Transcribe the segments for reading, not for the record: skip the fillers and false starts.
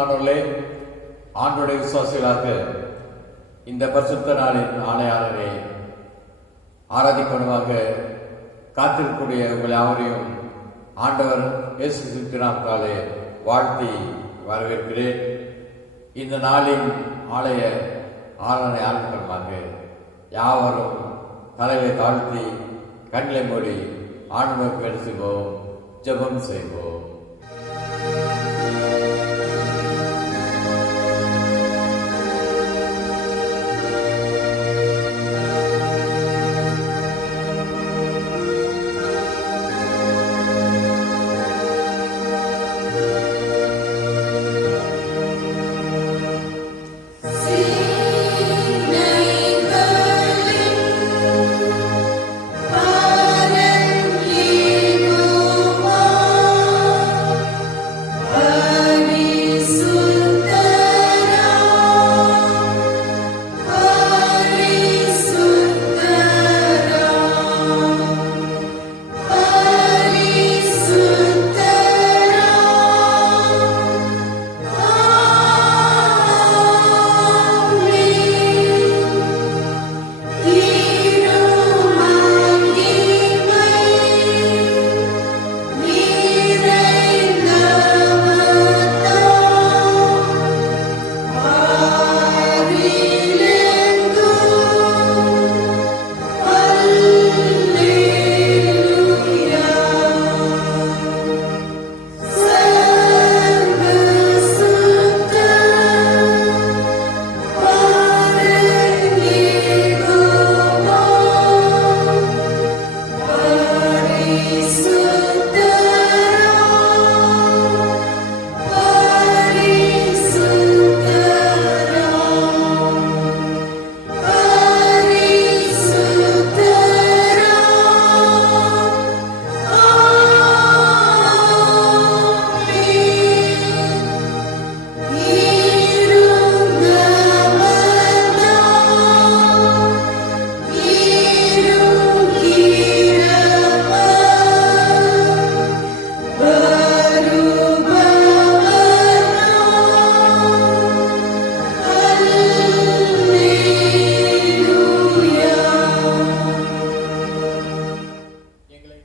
பிரியமானவர்களே, ஆண்டோடைய விசுவாசிகளாக இந்த பரிசுத்த நாளின் ஆணையாளரை ஆராதிக்கணுமாக காத்திருக்கக்கூடிய உங்கள் யாவரையும் ஆண்டவர் இயேசு கிறிஸ்துவினாலே வாழ்த்தி வரவேற்கிறேன். இந்த நாளின் ஆலய ஆராதனை ஆரம்பிக்கணுமாக யாவரும் தலையை தாழ்த்தி கண்களை மூடி ஆண்டவருக்கு வேலை செய்வோம், ஜெபம் செய்வோம்.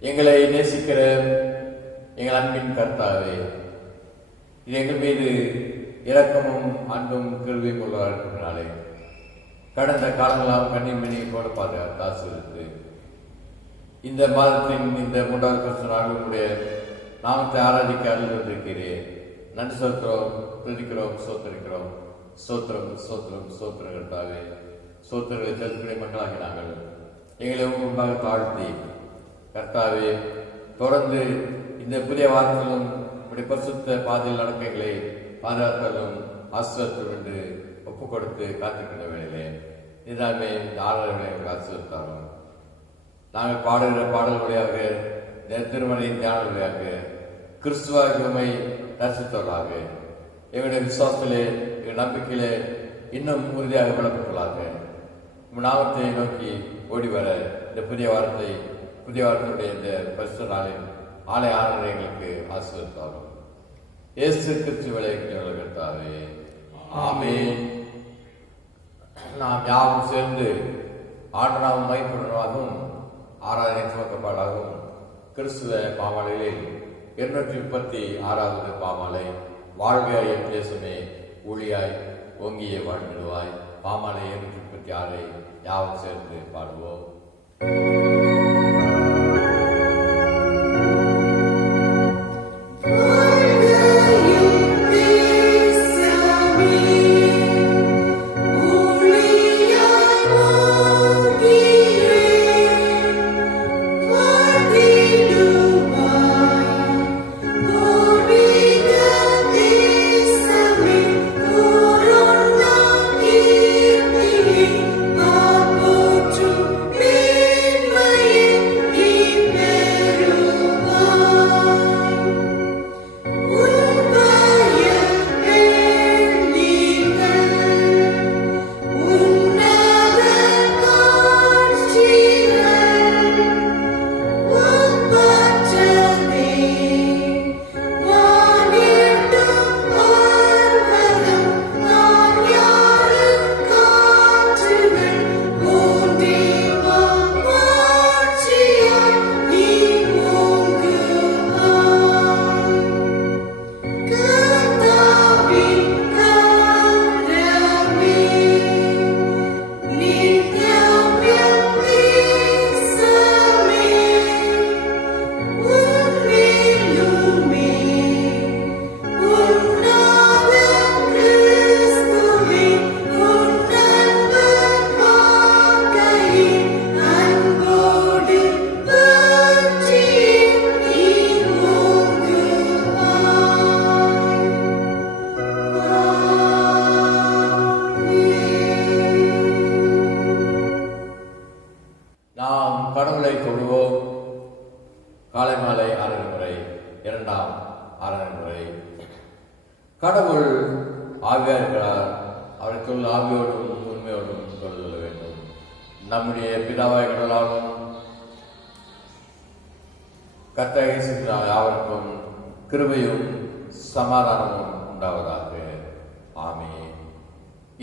எங்களை நேசிக்கிற எங்கள் அன்பின் கர்த்தாவே, இது எங்கள் மீது இரக்கமும் அன்பும் கேள்வியும் கொள்வதாக இருக்கிறனாலே கடந்த காலங்களாம் கண்ணிமணி போட ஆசீர்வதித்து இந்த மாதத்தின் இந்த 3வது கிறிஸ்து நாளுடைய நாமத்தை ஆராதிக்க அருள்வந்திருக்கிறேன். நன்றி சொல்கிறோம், துதிக்கிறோம், சோத்தரிக்கிறோம். சோத்திரம் சோத்திரம் சோத்திரம் கர்த்தாவே, சோத்திரங்களை செலுத்தக்கூடிய மக்களாகி நாங்கள் எங்களை முன்பாக தாழ்த்தி கர்த்தாவே, தொடர்ந்து இந்த புதிய வாரத்திலும் இப்படி பரிசுத்த பாதையில் நடக்கைகளை பாதுகாத்தலும் ஆசிரியர்கள் என்று ஒப்புக் கொடுத்து காத்திருக்கின்ற வேளையிலே இதாமே இந்த ஆராதனை ஆசிரியத்தாலும் நாங்கள் பாடுகிற பாடல் வழியாக, திருமணியின் தியான வழியாக கிறிஸ்துவாமை தரிசித்தவர்களாக எங்களுடைய விசுவாசத்திலே, எங்கள் நம்பிக்கையிலே இன்னும் உறுதியாக விளப்பர்களாக நாமத்தை நோக்கி ஓடி வர இந்த புதிய வாரத்தினுடைய இந்த பரிசுத்த நாளின் ஆலய ஆராதனை எங்களுக்கு ஆசீர்வதித்தாலும் இயேசு கிறிஸ்து விளையாட்டாவே ஆமென். நாம் யாவும் சேர்ந்து ஆண்டவராகவும் மைப்பொருளாகவும் ஆராதனை துவக்கப்பாடாகவும் கிறிஸ்துவ பாமாலையில் 236வது பாமாலை வாழ்க என் தேசமே ஊழியாய் ஓங்கிய வாழ்ந்திடுவாய். பாமாலை 236 யாவும் சேர்ந்து பாடுவோம். போற்றும் மேன்மை கடவுள் ஆவியா இருக்கிறார். அவரை சொல் ஆவியோடும் உண்மையோடும் சொல்ல வேண்டும். நம்முடைய பிதாவாய் கடவுளாலும் கர்த்தர் இயேசு யாவருக்கும் கிருபையும் சமாதானமும் உண்டாவதாக. ஆமென்.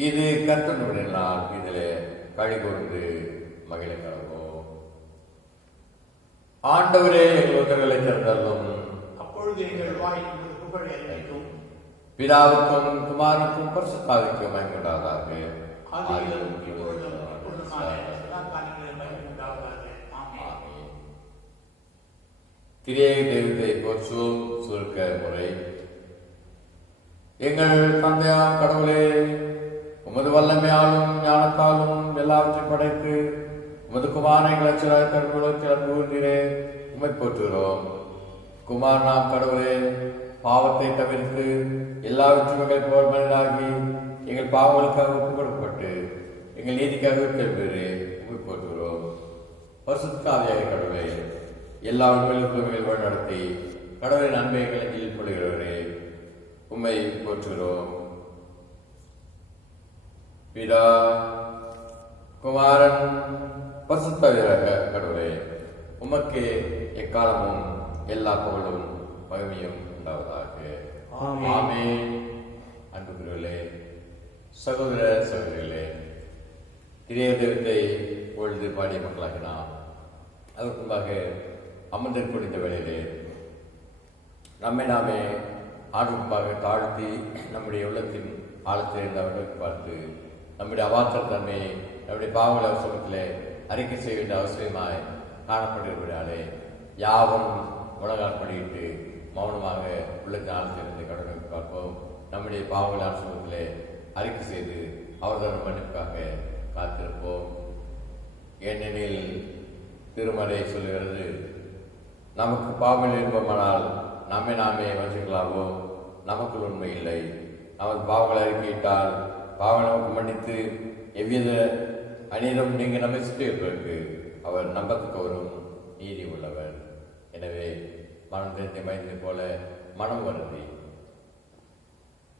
இது கர்த்தருடைய நாள். இதிலே களி கூர்ந்து மகிழ கடவோம். ஆண்டவரே எங்கள் உதவிகளை திறந்தள்ளும். அப்பொழுது எங்கள் வாய் புகழ் அறிவிக்கும். பிதாவுக்கும் குமாரனுக்கும் பரிசுத்தாவிக்கும் மகிமையுண்டாவதாக. திரியேக தெய்வத்தை போற்றும் சுருக்க முறை. எங்கள் தந்தையாம் கடவுளே, உமது வல்லமையாலும் ஞானத்தாலும் எல்லாவற்றையும் படைத்து உமது குமாரங்களை கூறுகிறே உமை போற்றுகிறோம். குமார் நாம் கடவுளே, பாவத்தை தவிர்த்து எல்லாவற்றையும் போல் மனிதனாகி எங்கள் பாவங்களுக்காக ஒப்புக் கொடுக்கப்பட்டு எங்கள் நீதிக்காக திரும்பி உமை போற்றுகிறோம். பரிசுத்தாவியாகிய கடவுளே, எல்லா உண்மைகளுக்கும் வழிநடத்தி கடவுளின் அன்பை கிளஞ்சில் கொள்கிறவரே உம்மை போற்றுகிறோம். பிதா குமாரன் பரிசுத்தாவியாக கடவுளே, உமக்கே எக்காலமும் எல்லா புகழும் மகிமையும் உண்டாவதாக. ஆமென். அன்புக்குரியவர்களே, சகோதர சகோதரிகளே, திரிய தெய்வத்தை பொழுது பாடிய மக்களாக நாம் அதற்கு முன்பாக அமர்ந்திருக்கும் இந்த வேளையிலே நம்மை நாமே ஆர்வமாக தாழ்த்தி நம்முடைய உள்ளத்தின் ஆழத்தில் இருந்தவர்களுக்கு பார்த்து நம்முடைய அவாத்தல் தன்மையை நம்முடைய பாவங்கள் அவசரத்திலே அறிக்கை செய்ய வேண்டிய அவசியமாய் காணப்படுகிறபடியாலே யாவும் உலகாற்படியிட்டு மௌனமாக உள்ளத்தின் ஆழத்திலிருந்து கடவுளுக்கு பார்ப்போம். நம்முடைய பாவங்கள் அவசரத்திலே அறிக்கை செய்து அவர்தான் மன்னிப்புக்காக காத்திருப்போம். ஏனெனில் திருமறை சொல்லுகிறது, நமக்கு பாவங்கள் இருப்போமானால் நம்மை நாமே வஞ்சிக்கலாவோ, நமக்கு உண்மை இல்லை. நமது பாவங்களை அறிக்கையிட்டால் பாவம் நமக்கு மன்னித்து எவ்வித அநீதம் நீங்க நம்மை சுற்றியிருப்பதற்கு அவர் நம்பத்தக்கவரும் நீதி உள்ளவர். எனவே மனம் தெரிந்த மைந்தனை போல மனம் வருந்தி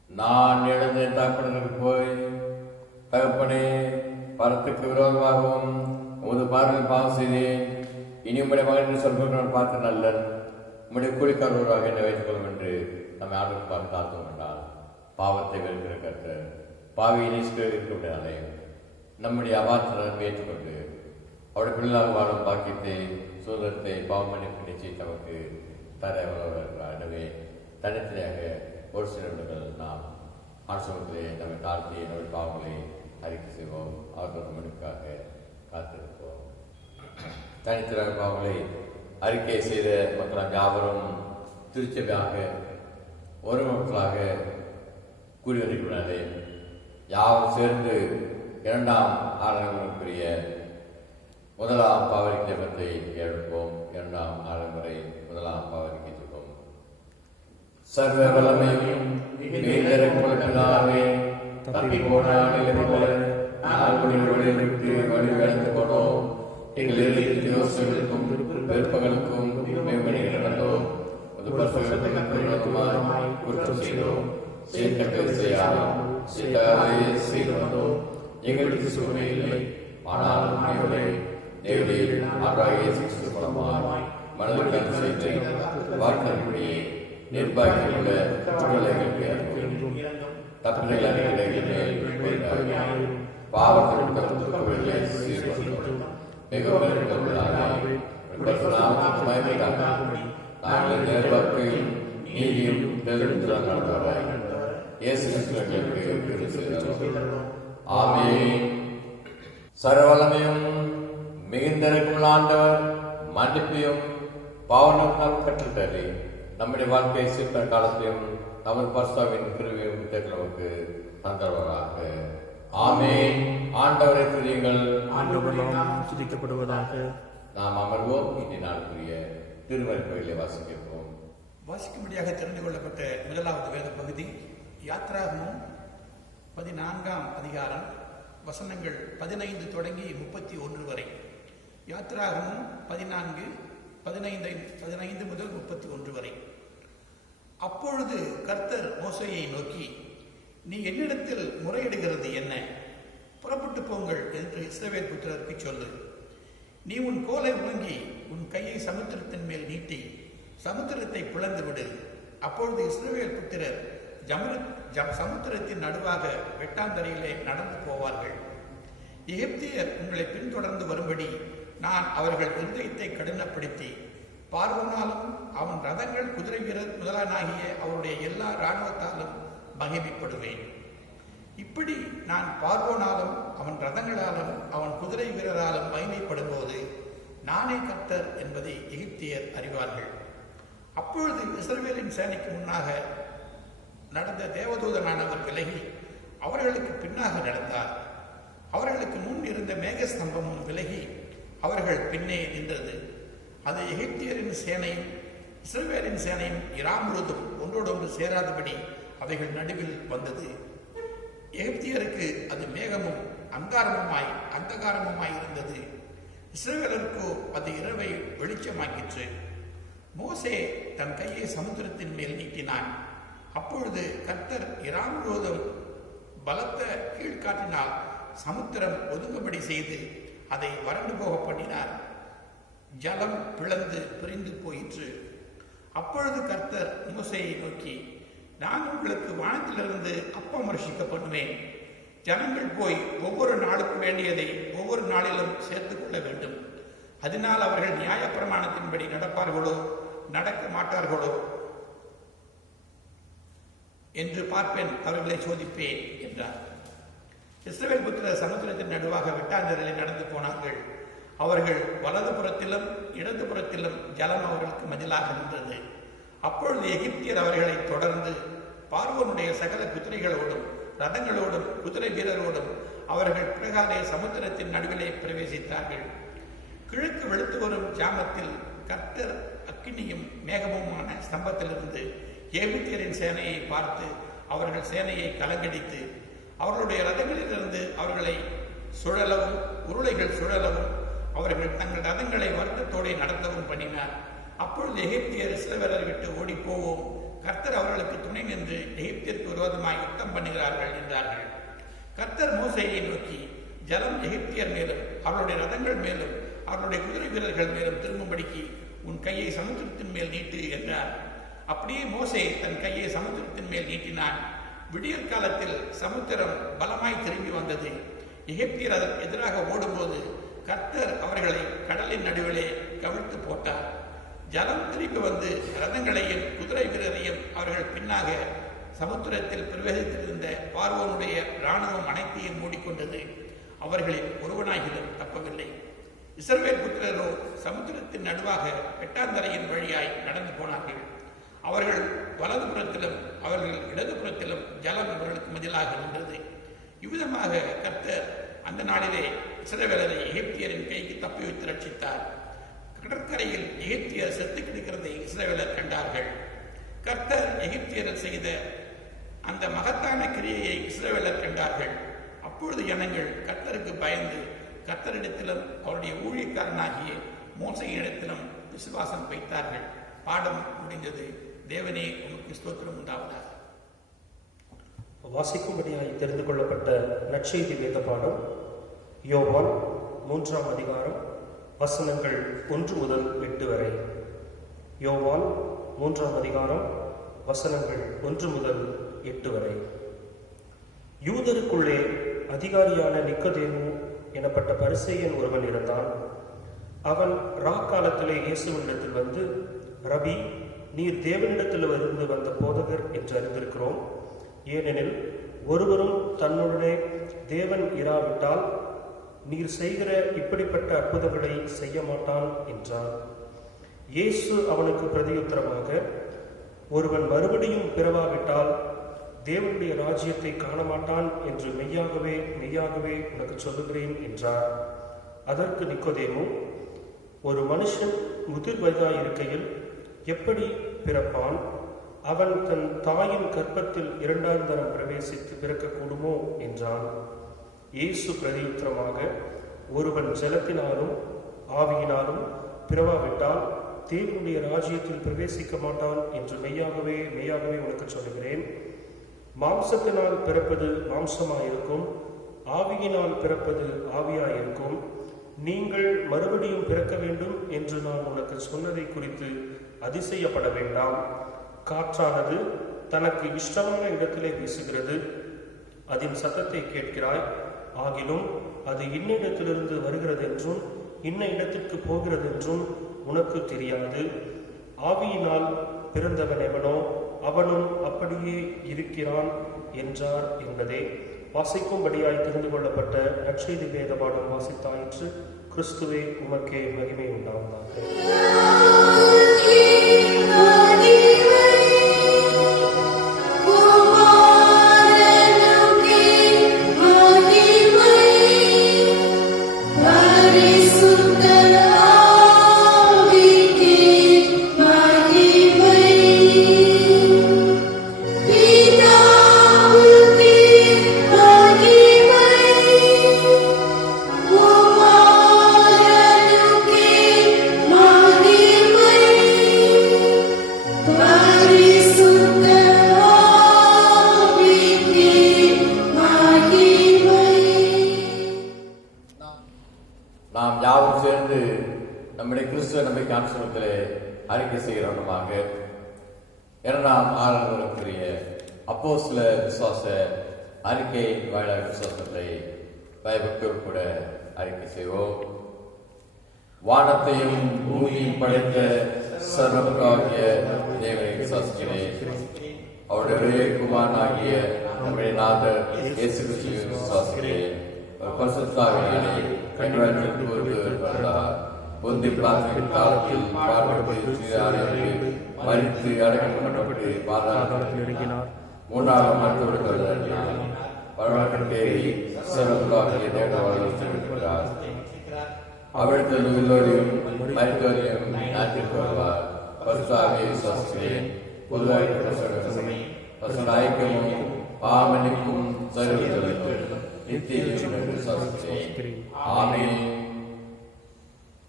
நான் எழுந்தேன் தகப்பனுக்கு போய், தகப்பனே, பரத்துக்கு விரோதமாகவும் உமது பார்வையில் பாவம் செய்தேன். இனி உம்முடைய மகன் சொல்பவர்கள் பார்த்து நல்லன், உம்முடைய கூலிக்காரராக என்னை வைத்துக் கொள்ளும் என்று நம்மை ஆர்வம் பார்த்து காத்து கொண்டால் பாவத்தை வெறுக்கிற கர்த்தர் பாவியை நேசிக்கிறபடியாலே நம்முடைய அபாத்திரம் ஏற்றுக்கொண்டு அவருடைய பிள்ளைகளாக வாழும் பாக்கியத்தை சுதந்திரத்தை பாவ மன்னிப்பு நிச்சயம் நமக்கு தர வருகிறார். எனவே தனித்தனியாக ஒரு சில நிமிடங்கள் நாம் ஆசிரமத்திலே நம்மை தாழ்த்தி நம்முடைய பாவங்களை அறிக்கை செய்வோம். அவர்கள் மன்னிப்புக்காக காத்திருப்போம். தனித்தனியாக பாவங்களை அறிக்கை செய்த மக்கள் யாவரும் திருச்சபையாக ஒரு மக்களாக கூறி வருகிறார்களே, யாரும் சேர்ந்து இரண்டாம் ஆரம்பக்குரிய முதலாம் பாவரிக்கை ஜெபத்தை எழுப்போம். இரண்டாம் ஆரம்பரை முதலாம் பாவரிக்கை ஜெபம். சர்வ வல்லமையும் தப்பி போனால் வழிவிழந்து போனோம். எங்கள் இறுதி யோசனைகளுக்கும் வெறுப்புகளுக்கும் நடந்தோம். குற்றம் செய்தோம், செய்தோம். எங்களுக்கு சுமை இல்லை, ஆனாலும் தேவடியில் ஆறாகிய மூலமாய் மனதில் செய்து வார்த்தையே நிர்வாகிகளுள்ள தப்பிகளை பாவத்தை சீர்படுத்தும் நாங்கள் நேர்வாக்கையும் நீதியும் நடந்தவராய் ஆமென். சர்வவல்லமையும் மிகுந்திருக்கும் ஆண்டவர் மன்னிப்பையும் பாவனம் கற்றுத்தரே நம்முடைய வாழ்க்கையை சீர்த்த காலத்தையும் நமது பரிசுத்தாவின் கிருபையும் நமக்கு தந்தவராக. ஆமென். ஆண்டவரை துதியுங்கள். துதிக்கப்படுவதாக. நாம் அமர்வோம். இன்றைய நாளுக்குரிய திருமறைப்பகுதியை வாசிக்கிறோம். வாசிக்கும்படியாக தெரிந்து கொள்ளப்பட்ட முதலாவது வேத பகுதி யாத்ராகமம் 14ஆம் அதிகாரம் வசனங்கள் 15 தொடங்கி 31 வரை. யாத்ராகமம் 14 15 முதல் 31 வரை. அப்பொழுது கர்த்தர் மோசேயை நோக்கி, நீ என்னிடத்தில் முறையிடுகிறது என்ன? புறப்பட்டு போங்கள் என்று இஸ்ரவேல் புத்திரருக்கு சொல்லு. நீ உன் கோலை ஓங்கி உன் கையை சமுத்திரத்தின் மேல் நீட்டி சமுத்திரத்தை பிளந்து விடு. அப்பொழுது இஸ்ரவேல் புத்திரர் சமுத்திரத்தின் நடுவாக வெட்டாந்தரையிலே நடந்து போவார்கள். எகிப்தியர் உங்களை பின்தொடர்ந்து வரும்படி நான் அவர்கள் இருதயத்தை கடினப்படுத்தி பார்வோனாலும் அவன் ரதங்கள் குதிரை வீரர் முதலானாகிய அவருடைய எல்லா இராணுவத்தாலும் மகிமைப்படுவேன். இப்படி நான் பார்வோனாலும் அவன் ரதங்களாலும் அவன் குதிரை வீரராலும் மகிமைப்படும் போது நானே கர்த்தர் என்பதை எகிப்தியர் அறிவார்கள். அப்பொழுது இஸ்ரவேலின் சேனைக்கு முன்னாக நடந்த தேவதூதனானவர் விலகி அவர்களுக்கு பின்னாக நடந்தார். அவர்களுக்கு முன் இருந்த மேகஸ்தம்பமும் விலகி அவர்கள் பின்னே நின்றது. அது எகிப்தியரின் சேனையும் இஸ்ரவேலின் சேனையும் இராமுழுதும் ஒன்றோடொன்று சேராதபடி அவைகள் நடுவில் வந்தது. எகிப்தியருக்கு அது மேகமும் அந்தகாரமுமாய் இருந்தது. இஸ்ரவேலருக்கோ அது இரவை வெளிச்சமாக்கிற்று. மோசே தன் கையை சமுத்திரத்தின் மேல் நீட்டினான். அப்பொழுது கர்த்தர் இராமுழுவதும் பலத்த கீழ்காற்றினால் சமுத்திரம் ஒதுங்கும்படி செய்து அதை வறண்டு போக பண்ணினார். ஜலம் பிளந்து பிரிந்து போயிற்று. அப்பொழுது கர்த்தர் மோசேயை நோக்கி, நான் உங்களுக்கு வானத்திலிருந்து அப்பம் வருஷிக்க பண்ணுவேன். ஜனங்கள் போய் ஒவ்வொரு நாளுக்கு வேண்டியதை ஒவ்வொரு நாளிலும் சேர்த்துக் கொள்ள வேண்டும். அதனால் அவர்கள் நியாயப்பிரமாணத்தின்படி நடப்பார்களோ நடக்க மாட்டார்களோ என்று பார்ப்பேன், அவர்களை சோதிப்பேன் என்றார். இஸ்ரவேல் புத்திரர் சமுத்திரத்தின் நடுவாக வெட்டாந்தரையில் நடந்து போனார்கள். அவர்கள் வலது புறத்திலும் இடது புறத்திலும் ஜலம் அவர்களுக்கு மதிலாக நின்றது. அப்பொழுது எகிப்தியர் அவர்களை தொடர்ந்து பார்வோனுடைய சகல குதிரைகளோடும் ரதங்களோடும் குதிரை வீரரோடும் அவர்கள் பிறகாலே சமுத்திரத்தின் நடுவிலே பிரவேசித்தார்கள். கிழக்கு வெளுத்து வரும் ஜாமத்தில் கர்த்தர் அக்கினியும் மேகமுமான ஸ்தம்பத்திலிருந்து எகிப்தியரின் சேனையை பார்த்து அவர்கள் சேனையை கலங்கடித்து அவர்களுடைய ரதங்களிலிருந்து அவர்களை சுழலவும் உருளைகள் சுழலவும் அவர்கள் தங்கள் ரதங்களை வருத்தத்தோடு நடத்தவும் பண்ணினார். அப்பொழுது எகிப்தியர் இஸ்ரவேலரை விட்டு ஓடி போவோம், கர்த்தர் அவர்களுக்கு துணை நின்று எகிப்திற்கு விரோதமாய் யுத்தம் பண்ணுகிறார்கள் என்றார்கள். கர்த்தர் மோசேயை நோக்கி, ஜலம் எகிப்தியர் மேலும் அவருடைய ரதங்கள் மேலும் அவருடைய குதிரை வீரர்கள் மேலும் திரும்பும்படிக்கு உன் கையை சமுத்திரத்தின் மேல் நீட்டு என்றார். அப்படியே மோசே தன் கையை சமுத்திரத்தின் மேல் நீட்டினான். விடியற் காலத்தில் சமுத்திரம் பலமாய் திரும்பி வந்தது. எகிப்தியர் அதற்கு எதிராக ஓடும்போது கர்த்தர் அவர்களை கடலின் நடுவிலே கவிழ்த்து போட்டார். ஜலம் திரும்பி வந்து ரதங்களையும் குதிரை வீரரையும் அவர்கள் பின்னாக சமுத்திரத்தில் பிரவேசித்திருந்த பார்வோனுடைய இராணுவம் அனைத்தையும் மூடிக்கொண்டது. அவர்களில் ஒருவனாகிலும் தப்பவில்லை. இஸ்ரவேல் புத்திரரோ சமுத்திரத்தின் நடுவாக வெட்டாந்தரையின் வழியாய் நடந்து போனார்கள். அவர்கள் வலது புறத்திலும் அவர்கள் இடது புறத்திலும் ஜலம் அவர்களுக்கு மதிலாக நின்றது. இவ்விதமாக கர்த்தர் அந்த நாளிலே இஸ்ரவேலரை எகிப்தியரின் கைக்கு தப்பி வைத்து ரட்சித்தார். கடற்கரையில் எகிப்தியர் செத்து கிடக்கிறதை இஸ்ரவேலர் கண்டார்கள். கர்த்தர் எகிப்தியர் செய்த அந்த மகத்தான கிரியையை இஸ்ரவேலர் கண்டார்கள். அப்பொழுது ஜனங்கள் கர்த்தருக்கு பயந்து கர்த்தரிடத்திலும் அவருடைய ஊழியக்காரனாகிய மோசையினிடத்திலும் விசுவாசம் வைத்தார்கள். பாடம் முடிந்தது. தேவனே உமக்கு ஸ்தோத்திரம் உண்டாவதாக. வாசிக்கும்படியாய் தெரிந்து கொள்ளப்பட்ட நற்செய்தி வேத பாடம் யோவான் 3ஆம் அதிகாரம் வசனங்கள் 1 முதல் 8 வரை. யோவான் 3ஆம் அதிகாரம் வசனங்கள் 1 முதல் 8 வரை. யூதருக்குள்ளே அதிகாரியான நிக்கோதேமு எனப்பட்ட பரிசேயன் ஒருவன் இருந்தான். அவன் ராக்காலத்திலே இயேசுவினிடத்தில் வந்து, ரபி, நீர் தேவனிடத்தில் இருந்து வந்த போதகர் என்று அறிந்திருக்கிறோம். ஏனெனில் ஒருவரும் தன்னுடனே தேவன் இராவிட்டால் நீர் செய்கிற இப்படிப்பட்ட அற்புதங்களை செய்ய மாட்டான் என்றார். இயேசு அவனுக்கு பிரதியுத்தரமாக, ஒருவன் மறுபடியும் பிறவாவிட்டால் தேவனுடைய ராஜ்யத்தை காணமாட்டான் என்று மெய்யாகவே மெய்யாகவே உனக்கு சொல்லுகிறேன் என்றார். அதற்கு நிக்கோதேமு, ஒரு மனுஷன் முதிர் வயதாய் இருக்கையில் எப்படி பிறப்பான்? அவன் தன் தாயின் கர்ப்பத்தில் 2ஆம் தரம் பிரவேசித்து பிறக்கக்கூடுமோ என்றான். இயேசு பிரதியுத்தரமாக, ஒருவன் ஜலத்தினாலும் ஆவியினாலும் பிறவாவிட்டால் தேவனுடைய ராஜ்யத்தில் பிரவேசிக்க மாட்டான் என்று மெய்யாகவே மெய்யாகவே உனக்கு சொல்லுகிறேன். மாம்சத்தினால் பிறப்பது மாம்சமாயிருக்கும், ஆவியினால் பிறப்பது ஆவியாயிருக்கும். நீங்கள் மறுபடியும் பிறக்க வேண்டும் என்று நான் உனக்கு சொன்னதை குறித்து அதிசயப்பட வேண்டாம். காற்றானது தனக்கு இஷ்டமான இடத்திலே வீசுகிறது, அதன் சத்தத்தை கேட்கிறாய், ஆகிலும் அது இன்ன இடத்திலிருந்து வருகிறதென்றும் இன்ன இடத்திற்கு போகிறதென்றும் உனக்கு தெரியாது. ஆவியினால் பிறந்தவன் எவனோ அவனும் அப்படியே இருக்கிறான் என்றார் என்பதே. வாசிக்கும்படியாய் தெரிந்து கொள்ளப்பட்ட நற்செய்தி வேத பாடம் வாசித்தாயிற்று. கிறிஸ்துவே உமக்கே மகிமை உண்டாவதாக. நாம் யாவும் சேர்ந்து நம்முடைய கிறிஸ்துவ நம்பிக்கை அனுசரணத்திலே அறிக்கை செய்கிறவனமாக இரண்டாம் ஆளுநருக்குரிய அப்போஸ்தல விசுவாச அறிக்கையின் வாயிலாக விசுவாசத்தை பயபக்தோடு கூட அறிக்கை செய்வோம். வானத்தையும் பூமியையும் படைத்த சர்வபிரபுவாகிய தேவனை விசுவாசிக்கிறேன். அவருடைய ஒரே குமாரனாகிய நம்முடைய நாதர் இயேசு கிறிஸ்துவை விசுவாசிக்கிறேன். பரிசுத்தாவியிலே கன்வென்ஷன் வந்தார். பொந்தி பிலாத்தின் காலத்தில் பார்வையிட்டு மரித்து அடக்கம் பண்ணப்பட்டு பாதாளத்தில் இறங்கினார். மூன்றாவது மருத்துவர்கள் வரலாற்றில் சர்வபிரபுவாகிய தேவனை சென்றிருக்கிறார். அவிழ்த்தது எல்லோரையும் மருத்துவரையும் நாட்டிற்கு வருவார். பரிசுத்தாவியை விசுவாசிக்கிறேன். பொதுவாக ஐக்கியமும் பாவமன்னிப்பும் சர்வதலைக்கும் நித்திய ஜீவனை விசுவாசிக்கிறேன். ஆமென்.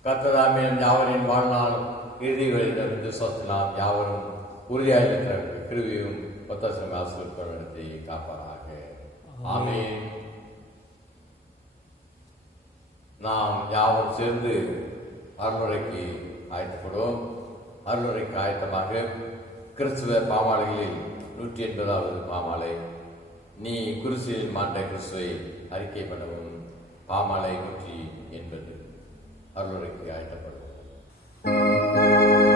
கர்த்தர் யாவரின் வாழ்நாள் இறுதி வழியில் விசுவாசத்தினால் யாவரும் உறுதியாக கிருவியும் ஒத்தாசம் ஆசிரியத்தை காப்பாராக. ஆமென். நாம் யாவரும் சேர்ந்து அருளுரைக்கு ஆயத்தப்படுவோம். அருளுரைக்கு ஆயத்தமாக கிறிஸ்துவ பாமாலைகளில் 180வது பாமாலை, நீ குருசியில் மாண்ட கிறிஸ்துவை அறிக்கை பண்ணவும். பாமாலை 180 அருளுரைக்கு ஆயத்தப்படுவோம். Thank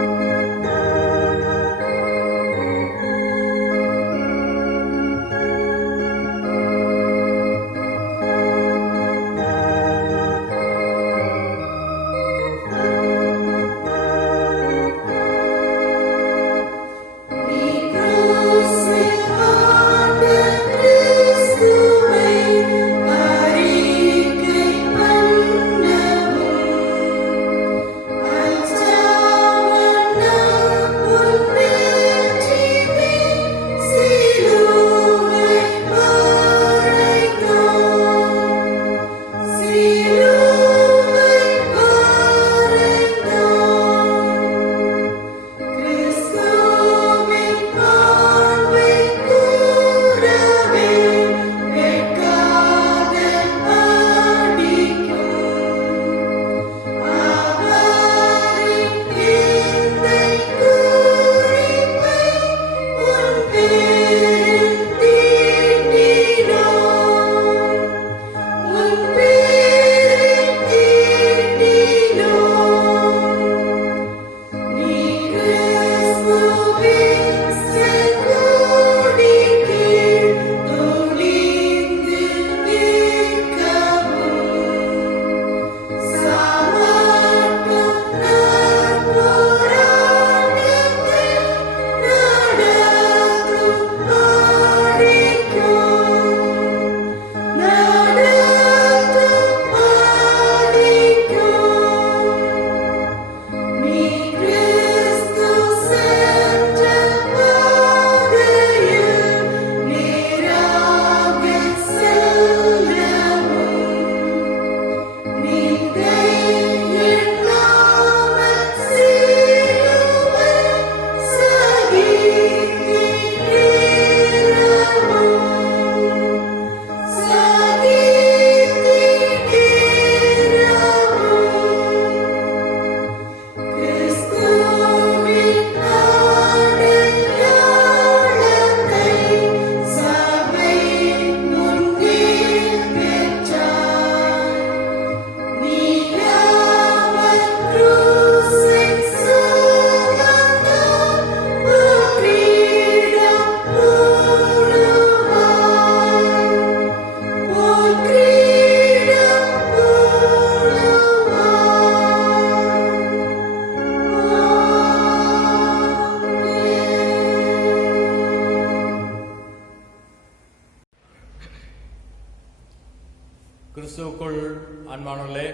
கிறிஸ்துவுக்குள் அன்பானவர்களே,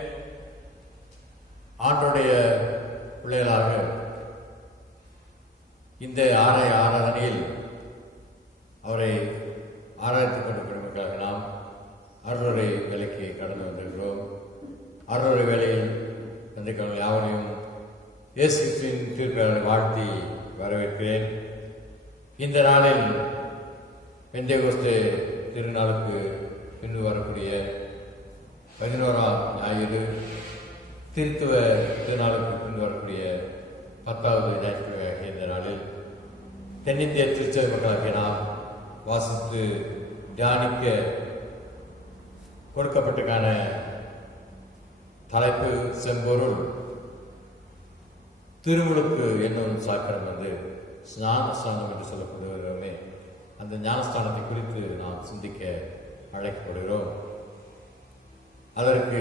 ஆண்டோடைய பிள்ளைகளாக இந்த ஆராதனையில் அவரை ஆராய்த்துக் கொண்டிருக்கிறவர்களுக்காக நாம் அருளுரை வேலைக்கு கடந்து வந்திருக்கிறோம். அருளுரை வேலையில் வந்திருக்கிறவர்கள் யாவரையும் இயேசுவின் தீர்ப்பை வாழ்த்தி வரவேற்கிறேன். இந்த நாளில் பெந்தேகோஸ்தே திருநாளுக்கு பின்பு வரக்கூடிய 11ஆம் ஞாயிறு, திருத்துவ திருநாளுக்கு பின்பு வரக்கூடிய 10வது ஞாயிற்றுக்கிழமை இந்த நாளில் தென்னிந்திய திருச்சபை மக்களாகிய நாம் வாசித்து தியானிக்க கொடுக்கப்பட்டக்கான தலைப்பு செம்பொருள் திருமுழுக்கு என்னும் சாக்கரம் வந்து ஞானஸ்தானம் என்று சொல்லப்படுகிறோமே, அந்த ஞானஸ்தானத்தை குறித்து நாம் சிந்திக்க அழைக்கப்படுகிறோம். அதற்கு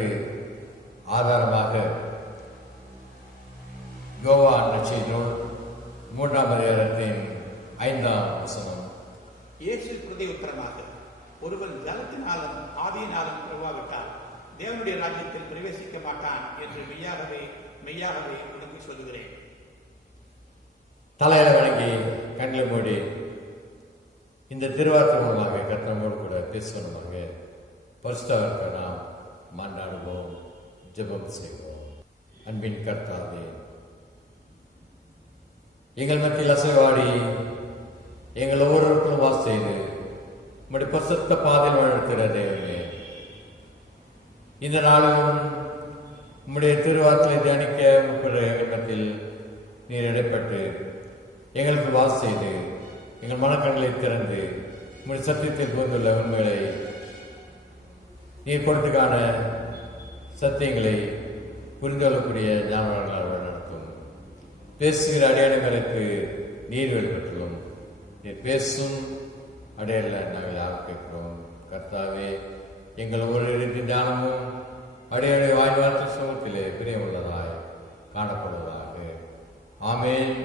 ஆதாரமாக யோவான் நற்செய்தி நூல் 3ஆம் அதிகாரத்தின் 5ஆம் வசனம். இயேசு பிரதி உத்தரமாக, ஒருவன் ஜலத்தினாலும் ஆவியினாலும் உருவாவிட்டால் தேவனுடைய ராஜ்யத்தில் பிரவேசிக்க மாட்டான் என்று மெய்யாகவே மெய்யாகவே உனக்கு சொல்லுகிறேன். தலையில வணங்கி கண்களை மூடி இந்த திருவார்த்தை மூலமாக கர்த்தரோடு கூட பேசுவதாக பரிசுத்தவருக்கு நாம் மன்றாடுவோம், ஜெபம் செய்வோம். அன்பின் கர்த்தாவே, எங்கள் மத்தியில் அசைவாடி எங்கள் ஒவ்வொருவருக்கும் வாசம் செய்து உங்களுடைய பரிசுத்த பாதையில் வழிநடத்துகிற தேவனே, இந்த நாளிலும் உம்முடைய திருவார்த்தையை தியானிக்க எங்கள் மத்தியில் நீர் இடைப்பட்டு எங்களுக்கு வாசம் செய்து எங்கள் மனக்கண்களை திறந்து உங்களுடைய சத்தியத்தில் போந்துள்ள உண்மைகளை நீர் கொடுத்துக்கான சத்தியங்களை புரிந்து கொள்ளக்கூடிய ஞாபகங்களால் நடத்தும். பேசுகிற அடையாளங்களுக்கு நீர் வெளிப்பட்டுள்ளோம். நீர் பேசும் அடையாள நாங்கள் யாரும் கேட்கிறோம். கர்த்தாவே, எங்கள் ஒவ்வொரு ஞானமும் அடையாள வாய்வாற்ற சமூகத்திலே பிரியமுள்ளதாய் காணப்படுவதாக. ஆமென்.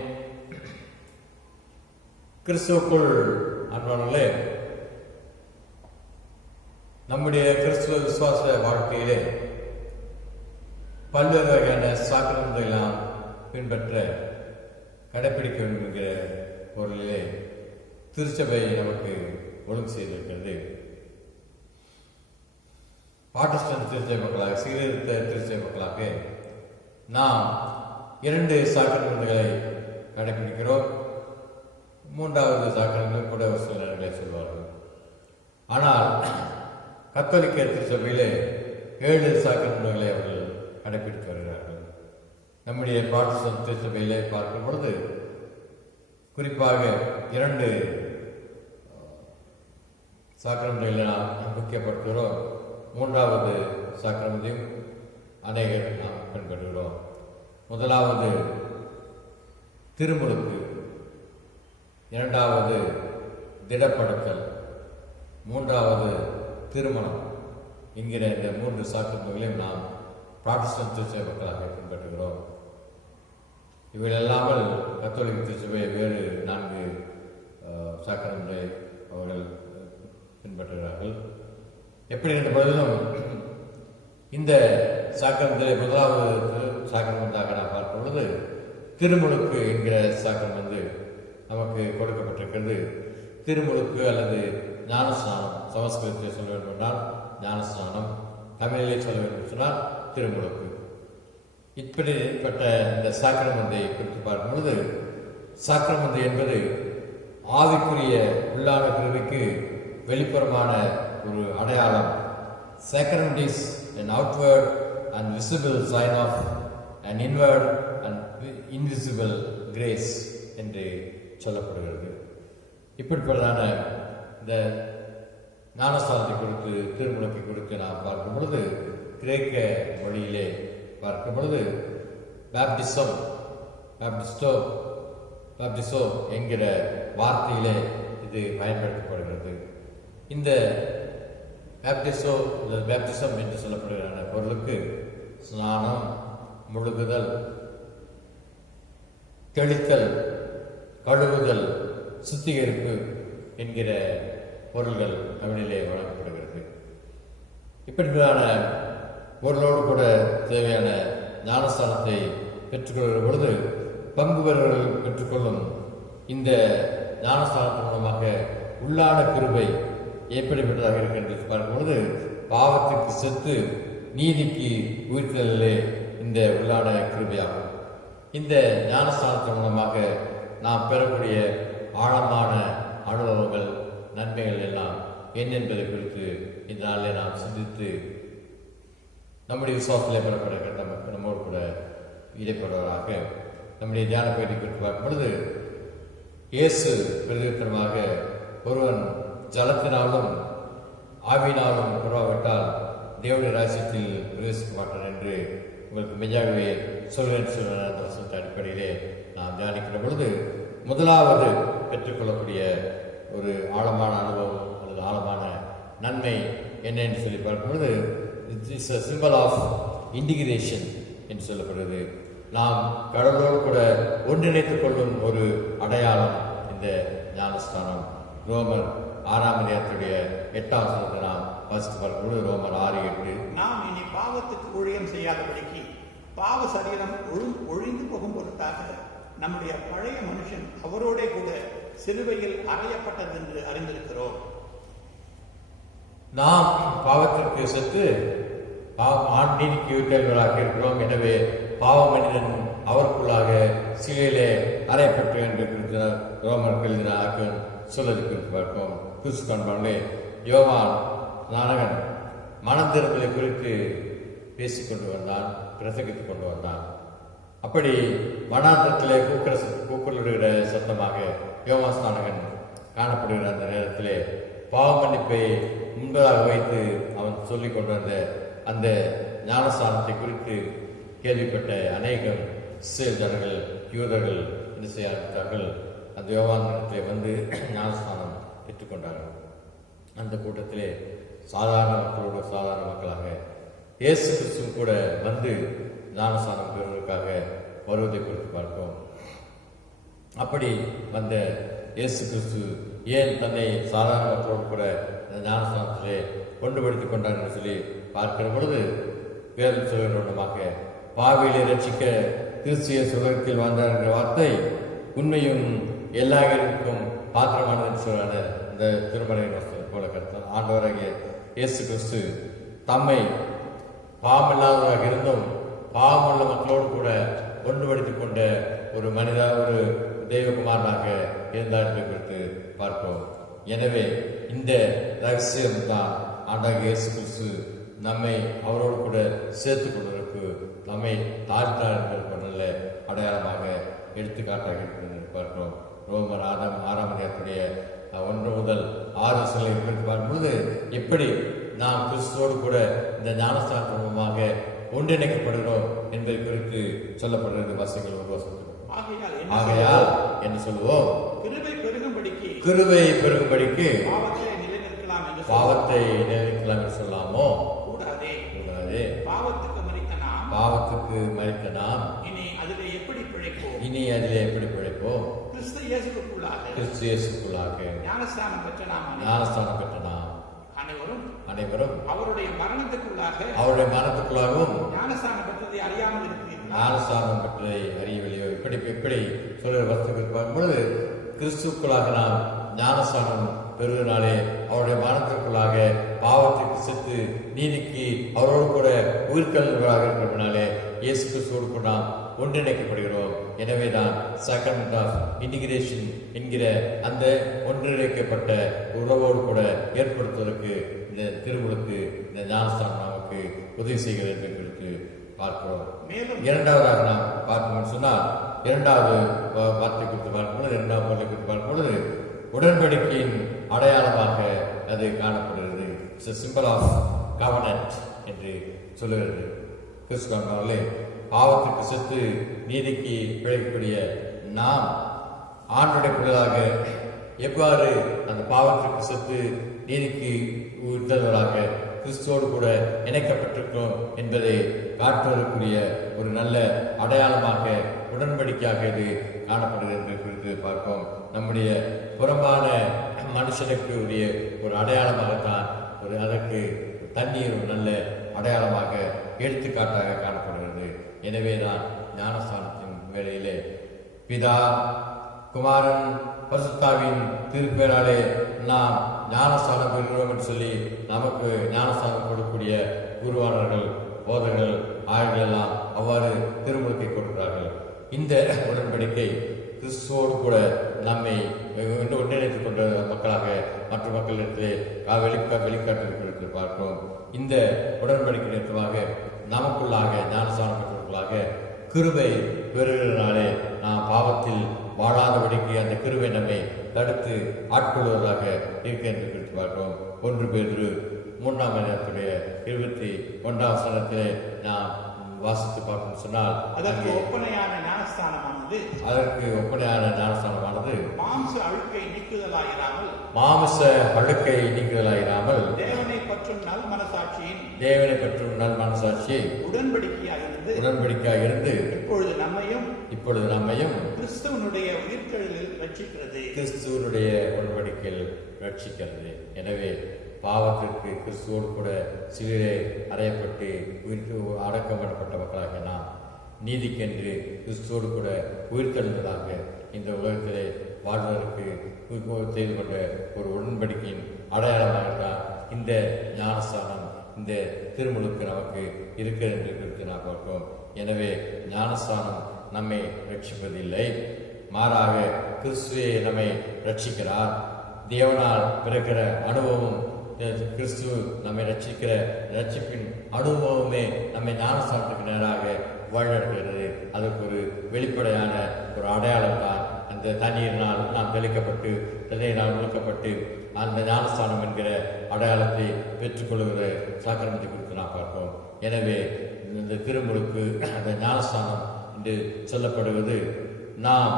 கிறிஸ்துவுக்குள் அன்பானவர்களே, நம்முடைய கிறிஸ்துவ விசுவாச வாழ்க்கையிலே பல்வேறு வகையான சாக்கிரங்களை எல்லாம் பின்பற்ற கடைபிடிக்க வேண்டும் என்கிற பொருளிலே திருச்சபை நமக்கு ஒழுங்கு செய்திருக்கிறது. பாட்டஸ்டன் திருச்சபை மக்களாக, சீர்திருத்த திருச்சபை மக்களாக நாம் 2 சாக்கிரங்களை கடைபிடிக்கிறோம். 3வது சாக்கிரங்கள் கூட ஒரு சில நேரங்களை சொல்வார்கள். ஆனால் கத்தோலிக்க திருச்சபையிலே 7 சாக்கிரங்களை அவர்கள் கடைபிடித்து வருகிறார்கள். நம்முடைய பாட்டஸ்டன் திருச்சபையிலே பார்க்கும் பொழுது குறிப்பாக 2 சாக்கிரங்களை நாம் முக்கியப்படுத்துகிறோம். 3வது சாக்கிரமத்தையும் அநேகர் நாம் பின்பற்றுகிறோம். முதலாவது திருமுழுக்கு, 2வது திடப்படுத்தல், 3வது திருமணம் என்கிற இந்த 3 சாக்கிரங்களையும் நாம் புராட்டஸ்டன்ட் திருச்சபை மக்களாக பின்பற்றுகிறோம். இவைகள் இல்லாமல் கத்தோலிக்க திருச்சபை வேறு 4 சாக்கிரங்களை அவர்கள் பின்பற்றுகிறார்கள். எப்படி என்ற பொழுதும் இந்த சாக்கிரமத்திலே முதலாவது சாக்கிரமத்தாக நாம் பார்க்கும் பொழுது திருமுழுக்கு என்கிற சாக்கிரம் வந்து நமக்கு கொடுக்கப்பட்டிருக்கிறது. திருமுழுக்கு அல்லது ஞானஸ்நானம், சமஸ்கிருதத்தில் சொல்ல வேண்டும் என்றால் ஞானஸ்நானம், தமிழிலே சொல்ல வேண்டும் சொன்னால் திருமுழுக்கு. இப்படிப்பட்ட இந்த சாக்கிரமந்தை குறித்து பார்க்கும் பொழுது, சாக்கிரமந்தை என்பது ஆவிக்குரிய உள்ளான கிருபைக்கு வெளிப்புறமான ஒரு அடையாளம். Sacrament is an outward and visible sign of an inward and invisible grace என்று சொல்லப்படுகிறது. இப்படிப்பட்டதான இந்த ஞானஸ்தானத்தை குறித்து, திருமுழுக்கை குறித்து நாம் பார்க்கும் பொழுது, கிரேக்க மொழியிலே பார்க்கும் பொழுது பேப்டிசோ என்கிற வார்த்தையிலே இது பயன்படுத்தப்படுகிறது. இந்த பேப்டிசம் என்று சொல்லப்படுகிற பொருளுக்கு ஸ்நானம், முழுகுதல், தெளித்தல், கழுவுதல், சுத்திகரிப்பு என்கிற பொருள்கள் தமிழிலே வழங்கப்படுகிறது. இப்படியான பொருளோடு கூட தேவையான ஞானஸ்தானத்தை பெற்றுக்கொள்கிற பொழுது பங்கு பெறுவர்கள் பெற்றுக்கொள்ளும் இந்த ஞானஸ்தானத்தின் மூலமாக உள்ளான கிருபை எப்படிப்பட்டதாக இருக்கின்றது பார்க்கும்பொழுது பாவத்திற்கு செத்து நீதிக்கு உயிர்த்தலே இந்த உள்ளான கிருபையாகும். இந்த ஞானஸ்தானத்தின் மூலமாக நாம் பெறக்கூடிய ஆழமான அனுபவங்கள் நன்மைகள் எல்லாம் என்ன என்பதை குறித்து இந்த நாளில் நாம் சிந்தித்து நம்முடைய விசுவாசத்திலே பெறப்படுகிற நம்மோடு கூட இடைப்படுவதாக நம்முடைய தியான பயிற்சி குறித்து பார்க்கும் பொழுது இயேசு பிரதித்திரமாக ஒருவன் ஜலத்தினாலும் ஆவியினாலும் உருவாவிட்டால் தேவனுடைய ராஜ்யத்தில் பிரவேசிக்க மாட்டான் என்று உங்களுக்கு மெய்யாகவே சொல்கிறேன் சொல்கிற அந்த வசனத்தின் அடிப்படையிலே நாம் தியானிக்கிற பொழுது முதலாவது பெற்றுக்கொள்ளக்கூடிய ஒரு ஆழமான அனுபவம் அல்லது ஆழமான நன்மை என்ன என்று சொல்லி பார்க்கும் பொழுது it's a symbol of integration என்று சொல்லப்படுகிறது. நாம் கடவுளோடு கூட ஒன்றிணைத்துக் கொள்ளும் ஒரு அடையாளம் இந்த ஞானஸ்தானம். ரோமர் 6ஆம் அதிகாரத்துடைய 8ஆம் வசனத்தை நாம் வாசித்து பார்க்கும்போது ரோமர் 6:8 நாம் இனி பாவத்துக்கு ஊழியம் செய்யாதபடிக்கு பாவ சரீரம் ஒழிந்து போகும் பொருட்டாக நம்முடைய பழைய மனுஷன் அவரோட கூட சிலுவையில் அறையப்பட்டது என்று அறிந்திருக்கிறோம். நாம் பாவத்திற்கு செத்து நீதிக்கு உயிர்த்தெழுந்தவர்களாக இருக்கிறோம். எனவே பாவ மனிதன் அவருக்குள்ளாக சிலையிலே அறையப்பட்டு என்று குறித்தார் ரோமர் எழுதினாக்கு சொல்வது குறித்து பார்ப்போம். கிறிஸ்துவானே யோவான் நானகன் மனம் திரும்பலை குறித்து பேசிக்கொண்டு வந்தான், பிரசங்கித்துக் கொண்டு வந்தான். அப்படி வனாந்தரத்திலே கூக்குரலிடுகிற சத்தமாக யோவான் ஸ்நானகன் காணப்படுகிற அந்த நேரத்திலே பாவ மன்னிப்பை முன்பதாக வைத்து அவன் சொல்லிக் கொண்டு வந்த அந்த ஞானஸ்தானத்தை குறித்து கேள்விப்பட்ட அநேகம் இஸ்ரேல் ஜனங்கள் யூதர்கள் என்ன செய்ய ஆரம்பித்தார்கள். அந்த யோவானிடத்திலே வந்து ஞானஸ்தானம் பெற்றுக்கொண்டார்கள். அந்த கூட்டத்திலே சாதாரண மக்களோடு சாதாரண மக்களாக இயேசு கிறிஸ்துவும் கூட வந்து ஞானஸ்தானம் பெறுவதற்காக வருவதை குறித்து பார்ப்போம். அப்படி வந்த இயேசு கிறிஸ்து ஏன் தன்னை சாதாரண மக்களோடு கூட இந்த ஞானஸ்தானத்திலே கொண்டுபடுத்திக் கொண்டார் என்று சொல்லி பார்க்கிற பொழுது வேதம் சொல்கிறமாக பாவியிலே ரட்சிக்க கிறிஸ்திய சுலகத்தில் வாழ்ந்தார் என்ற வார்த்தை உண்மையும் எல்லா இடங்களுக்கும் பாத்திரமானது சொல்றான இந்த திருமலை போல கருத்தான். ஆண்டவராகிய இயேசு கிறிஸ்து தம்மை பாவமில்லாதவராக இருந்தும் பாவமுள்ள மக்களோடு கூட ஒன்றுபடுத்திக் கொண்ட ஒரு ஒரு தெய்வகுமாரனாக இருந்தார் என்று குறித்து பார்ப்போம். எனவே இந்த ரகசியம் தான் ஆண்டவராகிய இயேசு கிறிஸ்து நம்மை அவரோடு கூட சேர்த்துக் கொள்வதற்கு நம்மை தாழ்த்தார் என்பதற்கு நல்ல அடையாளமாக எடுத்துக்காட்டாக இருக்கிறது பார்க்கிறோம். ரோமர் 6ஆம் அதிகாரத்துடைய 1 முதல் 6 வசனங்களை குறித்து பார்க்கும்பொழுது எப்படி நாம் கிறிஸ்துவோடு கூட இந்த ஞானஸ்தானத்தின் மூலமாக ஒன்றிணைக்கப்படுகிறோம் என்பதை குறித்து சொல்லப்படுகிறது. வாசிகள் ஒரு வசனம். ஆகையால் என்ன சொல்லுவோம்? கிருபை பெருகும்படிக்கு பாவத்தை நிலைநிற்கலாம் என்று சொல்லாமோ? கூடாதே. பாவத்துக்கு மரித்த நாம் இனி அதிலே எப்படி பிழைப்போம்? கிறிஸ்து இயேசுக்குள்ளாக ஞானஸ்தானம் பெற்ற நாம் அனைவரும் அவருடைய மரணத்துக்குள்ளாகவும் ஞானஸ்தானம் பெற்றதை அறியவில்லையோ? எப்படி சொல்கிற வசனத்துக்கு பார்க்கும்பொழுது கிறிஸ்துக்குள்ளாக நாம் ஞானஸ்தானம் பெறுவதனாலே அவருடைய மரணத்திற்குள்ளாக பாவத்திற்கு செத்து நீதிக்கு அவரோடு கூட உயிர்த்தெழுந்தவர்களாக இருக்கிறதுனாலே இயேசு கிறிஸ்துவோடு கூட நாம் ஒன்றிணைக்கப்படுகிறோம். எனவேதான் சாக்ரமென்ட் ஆஃப் இன்டிகிரேஷன் என்கிற அந்த ஒன்றிணைக்கப்பட்ட உறவோடு கூட ஏற்படுத்துவதற்கு இந்த திருமுழுக்கு இந்த ஞானஸ்தானம் நமக்கு உதவி செய்கிறது என்பதை குறித்து பார்க்கிறோம். இரண்டாவதாக நாம் பார்க்கணும்னு சொன்னால் இரண்டாவது வார்த்தை குறித்து பார்க்கும்போது இரண்டாவது பொருளை குறித்து பார்க்கும்பொழுது உடன்படிக்கையின் அடையாளமாக அது காணப்படுகிறது. It's a symbol of covenant என்று சொல்லுகிறது. கிறிஸ்துவர்களே பாவத்துக்கு செத்து நீதிக்கு பிழைக்கக்கூடிய நாம் ஆண்டுடைய பிள்ளைகளாக எவ்வாறு அந்த பாவத்திற்கு செத்து நீதிக்கு உயிர்த்தவர்களாக கிறிஸ்துவோடு கூட இணைக்கப்பட்டிருக்கிறோம் என்பதை காட்டுவதற்குரிய ஒரு நல்ல அடையாளமாக உடன்படிக்கையாக இது காணப்படுகிறது குறித்து பார்ப்போம். நம்முடைய புறம்பான மனுஷனுக்கு உரிய ஒரு அடையாளமாகத்தான் அதற்கு தண்ணீர் ஒரு நல்ல அடையாளமாக எடுத்துக்காட்டாக காணப்படுகிறது. எனவேதான் ஞானஸ்தானத்தின் வேளையிலே பிதா, குமாரன், பரிசுத்தாவின் திருப்பெயராலே நாம் ஞானஸ்தானம் பெறுகிறோம் என்று சொல்லி நமக்கு ஞானஸ்தானம் கொடுக்கக்கூடிய குருவானர்கள், போதர்கள், ஆயர்கள் எல்லாம் அவ்வாறு திருமுழுக்கை கொடுக்கிறார்கள். இந்த உடன்படிக்கை கிறிஸ்துவோடு கூட நம்மை ஒன்றிணைத்துக் கொண்ட மக்களாக மற்ற மக்களிடத்திலே வெளிக்காட்டு பார்க்கிறோம். இந்த உடன்படிக்கை நிறுத்தமாக நமக்குள்ளாக ஞானஸ்தானம் பெற்றவர்களாக கிருபை பெறுகிறனாலே நாம் பாவத்தில் வாழாதபடிக்கு அந்த கிருபை நம்மை தடுத்து ஆட்கொள்வதாக இருக்க என்று குறித்து பார்க்கிறோம். 1 பேதுரு 3:21 நாம் வாசித்து பார்க்கணும் சொன்னால் அதற்கு ஒப்பனையான ஞானஸ்தானமானது மாம்ச அழுக்கை நீக்குதலாயிராமல் தேவனை பற்றும் நல் மனசாட்சியை உடன்படிக்கையாக இருந்து இப்பொழுது நம்மையும் கிறிஸ்துவனுடைய உயிர்த்தெழுதலில் உடன்படிக்கையில் ரட்சிக்கிறது. எனவே பாவத்திற்கு கிறிஸ்துவோடு கூட சிலுவையிலே அறையப்பட்டு அடக்கம் பண்ணப்பட்ட மக்களாக நாம் நீதிக்கென்று கிறிஸ்துவோடு கூட உயிர்த்தெழுந்ததாக இந்த உலகத்திலே வாழ்வதற்கு செய்து கொண்ட ஒரு உடன்படிக்கையின் அடையாளமாக தான் இந்த ஞானஸ்தானம், இந்த திருமுழுக்கு நமக்கு இருக்கிறது என்று குறித்து நாம் பார்க்கிறோம். எனவே ஞானஸ்தானம் நம்மை ரட்சிப்பதில்லை, மாறாக கிறிஸ்துவே நம்மை ரட்சிக்கிறார். தேவனால் பிறக்கிற அனுபவம், கிறிஸ்து நம்மை ரட்சிப்பின் அனுபவமே நம்மை ஞானஸ்தானத்துக்கு நேராக வழிநடத்துகிறது. அதற்கு ஒரு வெளிப்படையான ஒரு அடையாளம் தான் அந்த தண்ணீரினால் நாம் தெளிக்கப்பட்டு தண்ணீரினால் முழுக்கப்பட்டு அந்த ஞானஸ்தானம் என்கிற அடையாளத்தை பெற்றுக்கொள்கிற சாக்கிரமத்தை குறித்து நாம் பார்ப்போம். எனவே இந்த திருமுழுக்கு, அந்த ஞானஸ்தானம் என்று சொல்லப்படுவது நாம்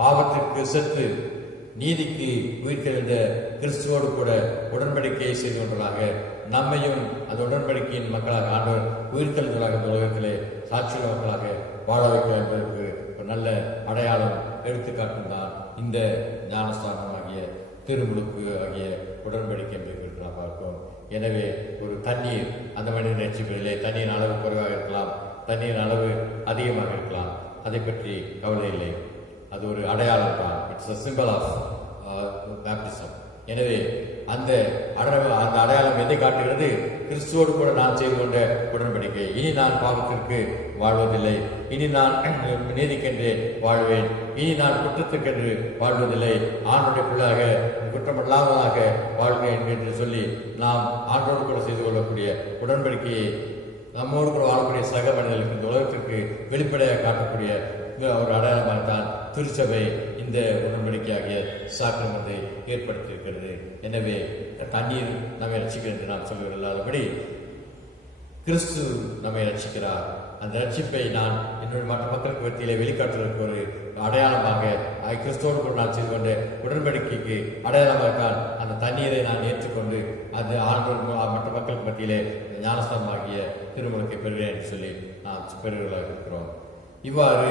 பாவத்திற்கு சென்று நீதிக்கு உயிர்த்தெழுந்த கிறிஸ்துவோடு கூட உடன்படிக்கையை செய்து கொண்டதாக நம்மையும் அந்த உடன்படிக்கையின் மக்களாக ஆண்டவர் உயிர்த்தெழுந்ததாக இந்த உலகத்திலே சாட்சிய மக்களாக வாழ வைக்க என்பதற்கு ஒரு நல்ல அடையாளம் எடுத்துக்காட்டும் தான் இந்த ஞானஸ்தானம் ஆகிய திருமுழுக்கு ஆகிய உடன்படிக்கை என்று நாம் பார்க்கிறோம். எனவே ஒரு தண்ணீர் அந்த மனிதன் ரட்சிப்பதிலே தண்ணீர் அளவு குறைவாக இருக்கலாம், தண்ணீர் அளவு அதிகமாக இருக்கலாம், அதை பற்றி கவலை இல்லை. அது ஒரு அடையாளம் தான். It's a symbol of baptism. எனவே அந்த அடையாளம் எதை காட்டுகிறது? கிறிஸ்துவோடு கூட நான் செய்து கொண்ட உடன்படிக்கை. இனி நான் பாவத்திற்கு வாழ்வதில்லை, இனி நான் நீதிக்கென்று வாழ்வேன், இனி நான் குற்றத்துக்கென்று வாழ்வதில்லை, ஆண்டோடைய பிள்ளையாக குற்றமில்லாததாக வாழ்வேன் என்று சொல்லி நாம் ஆண்டோடு கூட செய்து கொள்ளக்கூடிய உடன்படிக்கையை நம்மோடு கூட வாழக்கூடிய சக மனிதர்களுக்கு இந்த உலகத்திற்கு வெளிப்படையாக காட்டக்கூடிய ஒரு அடையாளமாகத்தான் திருச்சபை இந்த உடன்படிக்கையாகிய சாக்கிரமத்தை ஏற்படுத்தியிருக்கிறது. எனவே தண்ணீர் நம்மை ரட்சிக்கிறது என்று நாம் சொல்லிவிடாதபடி கிறிஸ்து நம்மை ரட்சிக்கிறார். அந்த ரட்சிப்பை நான் என்னுடைய மற்ற மக்களுக்கு மத்தியிலே வெளிக்காட்டுவதற்கு ஒரு அடையாளமாக கிறிஸ்துவோடு கூட நான் செய்து கொண்ட உடன்படிக்கைக்கு அடையாளமாகத்தான் அந்த தண்ணீரை நான் ஏற்றுக்கொண்டு அது மற்ற மக்களுக்கு மத்தியிலே ஞானஸ்தானமாகிய திருமுழுக்கை பெறுகிறேன் என்று சொல்லி நாம் பெறுகிறவர்களாக இருக்கிறோம். இவ்வாறு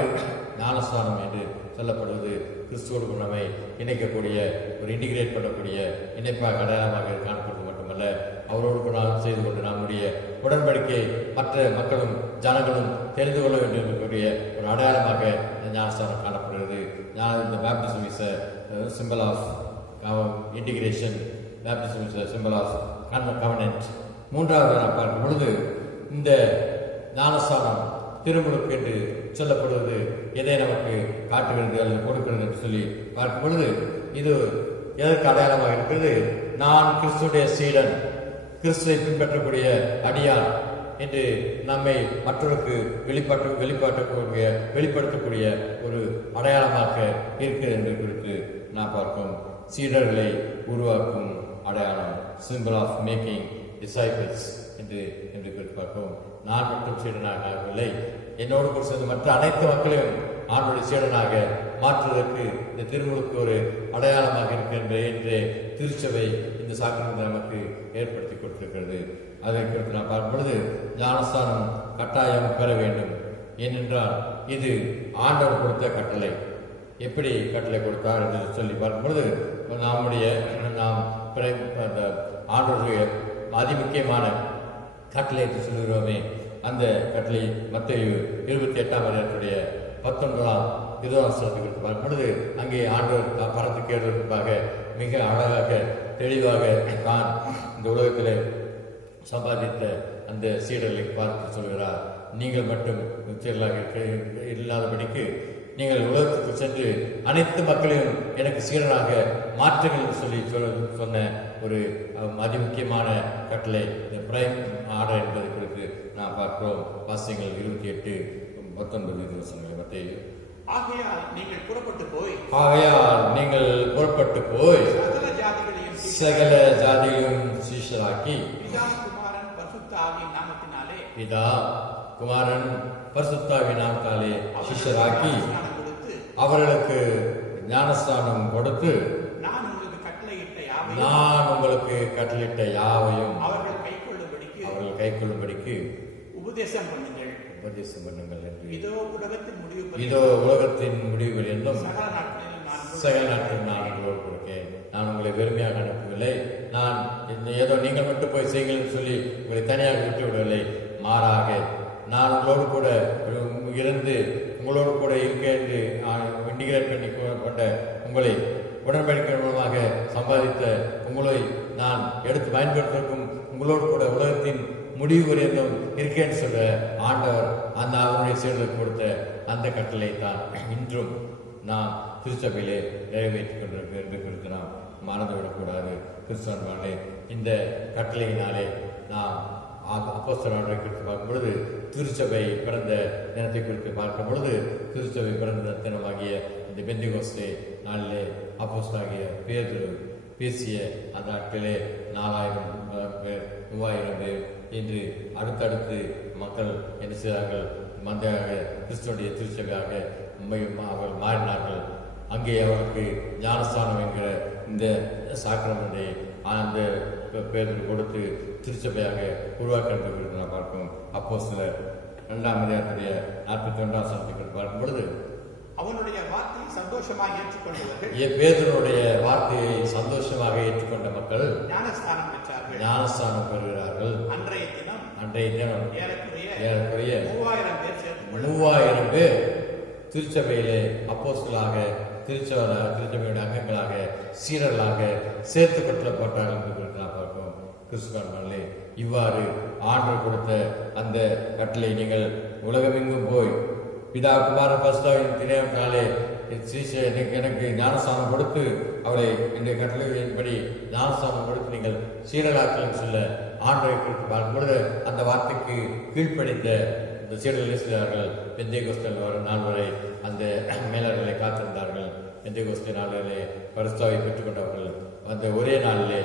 ஞானஸ்தானம் என்று சொல்லப்படுவது கிறிஸ்துவோடு நம்மை இணைக்கக்கூடிய ஒரு இன்டிகிரேட் பண்ணக்கூடிய இணைப்பாக அடையாளமாக காணப்படுவது மட்டுமல்ல, அவரோடு நாம் செய்து கொண்டு நம்முடைய உடன்படிக்கை மற்ற மக்களும் ஜனங்களும் தெரிந்து கொள்ள வேண்டும் இருக்கக்கூடிய ஒரு அடையாளமாக ஞானஸ்தானம் காணப்படுகிறது. இந்த baptism is a symbol of integration. Baptism is a symbol of covenant. மூன்றாவது நாம் பார்க்கும் பொழுது இந்த ஞானஸ்தானம் திருமுழுக்கு என்று சொல்லப்படுவது எதை நமக்கு காட்டுகிறது அல்லது கொடுக்கிறது என்று சொல்லி பார்க்கும் பொழுது இது எதற்கு அடையாளமாக இருக்கிறது? நான் கிறிஸ்துடைய சீடன், கிறிஸ்துவை பின்பற்றக்கூடிய அடியான் என்று நம்மை மற்றவருக்கு வெளிப்படுத்தக்கூடிய ஒரு அடையாளமாக இருக்கிறது என்று குறித்து நாம் பார்க்கும். சீடர்களை உருவாக்கும் அடையாளம், சிம்பிள் ஆஃப் மேக்கிங் டிசைபிள்ஸ் என்று குறித்து பார்க்கும். நான் மட்டும் சீடனாக ஆகவில்லை, என்னோடு கூட சேர்ந்து மற்ற அனைத்து மக்களையும் ஆண்டுடைய சீடனாக மாற்றுவதற்கு இந்த திருமுழுக்கு ஒரு அடையாளமாக இருக்கின்ற என்று திருச்சபை இந்த சாக்கிரமத்தை நமக்கு ஏற்படுத்தி கொடுத்திருக்கிறது. அதை குறித்து நாம் பார்க்கும் பொழுது ஞானஸ்தானம் கட்டாயம் பெற வேண்டும். ஏனென்றால் இது ஆண்டவர் கொடுத்த கட்டளை. எப்படி கட்டளை கொடுத்தார் என்று சொல்லி பார்க்கும் பொழுது நாம் அந்த ஆண்டவருடைய அதிமுக்கியமான கட்டளை என்று சொல்லுகிறோமே, அந்த கட்டளை மத்தேயு 28ஆம் அதிகாரத்துடைய 19ஆம் 20ஆம் வசனத்துக்கு பார்க்கும் பொழுது அங்கே ஆண்டவர் பரத்துக்கு ஏறுவதற்காக மிக அழகாக தெளிவாக தான் இந்த உலகத்தில் சம்பாதித்த அந்த சீடர்களை பார்த்து சொல்கிறார், நீங்கள் மட்டும் சீடர்களாக இல்லாதபடிக்கு நீங்கள் உலகத்துக்கு சென்று அனைத்து மக்களையும் எனக்கு சீடராக மாற்றுங்கள் என்று சொல்லி சொன்ன ஒரு அதிமுக்கியமான கட்டளை இந்த பிரைம் ஆர்டர் என்பதை குறித்து நாம் பார்க்கிறோம். வாசியங்கள் 28-19 வசனங்களை மத்தேயு. ஆகையால் நீங்கள் புறப்பட்டு போய் சகல ஜாதிகளையும் ஜாதிகளையும் சீஷராக்கி பிதா குமாரன் பரிசுத்தாவின் நாமத்தாலே சிஷ்யராக்கி அவர்களுக்கு ஞானஸ்தானம் கொடுத்து நான் உங்களுக்கு கட்டளையிட்ட யாவையும் அவர்கள் கைக்கொள்ளும்படிக்கு உபதேசம் பண்ணுங்கள் என்று இதோ உலகத்தின் முடிவுகள் என்னும் சகல நாட்களில் நான் உங்களோடு கொடுக்கேன். நான் உங்களை வெறுமையாக அனுப்பவில்லை. நான் ஏதோ நீங்கள் மட்டும் போய் செய்யுங்கள் சொல்லி உங்களை தனியாக விட்டு விடவில்லை. மாறாக நான் உங்களோடு கூட இருந்து உங்களோடு கூட இருக்க என்று இண்டிகிரேட் பண்ணி கொண்ட உங்களை உடன்படிக்கை மூலமாக சம்பாதித்த உங்களை நான் எடுத்து பயன்படுத்துவதற்கும் உங்களோடு கூட உலகத்தின் முடிவு வரையும் இருக்கேன்னு சொல்ற ஆண்டவர் அந்த அவருடைய சீடர்களுக்கு கொடுத்த அந்த கட்டளை தான் இன்றும் நாம் திருச்சபையிலே நிறைவேற்றிக் கொண்டிருக்கிறது. நாம் மறந்துவிடக்கூடாது. கிறிஸ்தவர்களே, இந்த கட்டளையினாலே நாம் அப்போஸ்தலரை குறித்து பார்க்கும் பொழுது திருச்சபை பிறந்த தினத்தை குறித்து பார்க்கும் பொழுது திருச்சபை பிறந்த தினமாகிய இந்த பெந்தெகோஸ்தே நாளிலே அப்போஸ்தலனாகிய பேதுரு பேசிய அந்த நாட்களே 4000 பேர் 3000 பேர் என்று அடுத்தடுத்து மக்கள் என்ன செய்தார்கள்? மந்தையாக கிறிஸ்துவனுடைய திருச்சபையாக அவர்கள் மாறினார்கள். அங்கே அவர்களுக்கு ஞானஸ்தானம் என்கிற இந்த சாக்கிரமத்தை அந்த பேருக்கு கொடுத்து திருச்சபையாக உருவாக்க நாம் பார்க்கும். அப்போஸ்தலர் 2ஆம் அதிகாரத்துடைய 41ஆம் வசனத்தை பார்க்கும் பொழுது அவனுடைய வார்த்தையை சந்தோஷமாக ஏற்றுக்கொண்டவர்கள், பேதுருடைய வார்த்தையை சந்தோஷமாக ஏற்றுக்கொண்ட மக்கள் ஞானஸ்தானம் பெறுகிறார்கள். அன்றைய தினம் ஏறக்குறைய 3000 பேர் திருச்சபையிலே அப்போஸ்தலராக திருச்சபையுடைய அங்கங்களாக சீரர்களாக சேர்த்து கொள்ளப்பட்டார்கள் என்று நாம் பார்க்கிறோம். கிறிஸ்துவர்களே, இவ்வாறு ஆண்டவர் கொடுத்த அந்த கட்டளை, நீங்கள் உலகமெங்கும் போய் பிதா குமாரன் பரிசுத்தாவின் தினத்தினாலே எனக்கு ஞானஸ்தானம் கொடுத்து அவளை இந்த கட்டளையின்படி ஞானஸ்தானம் கொடுத்து நீங்கள் சீரலாக்கள் சொல்ல ஆண்டவரை குறித்து பார்க்கும்பொழுது அந்த வார்த்தைக்கு கீழ்ப்படித்த இந்த சீடர்கள் செய்தார்கள். பெந்தெகோஸ்தே நாள் வரை அந்த மேலர்களை காத்திருந்தார்கள். பெந்தெகோஸ்தே நாளிலே பரிசுத்தாவை பெற்றுக்கொண்டவர்கள் அந்த ஒரே நாளிலே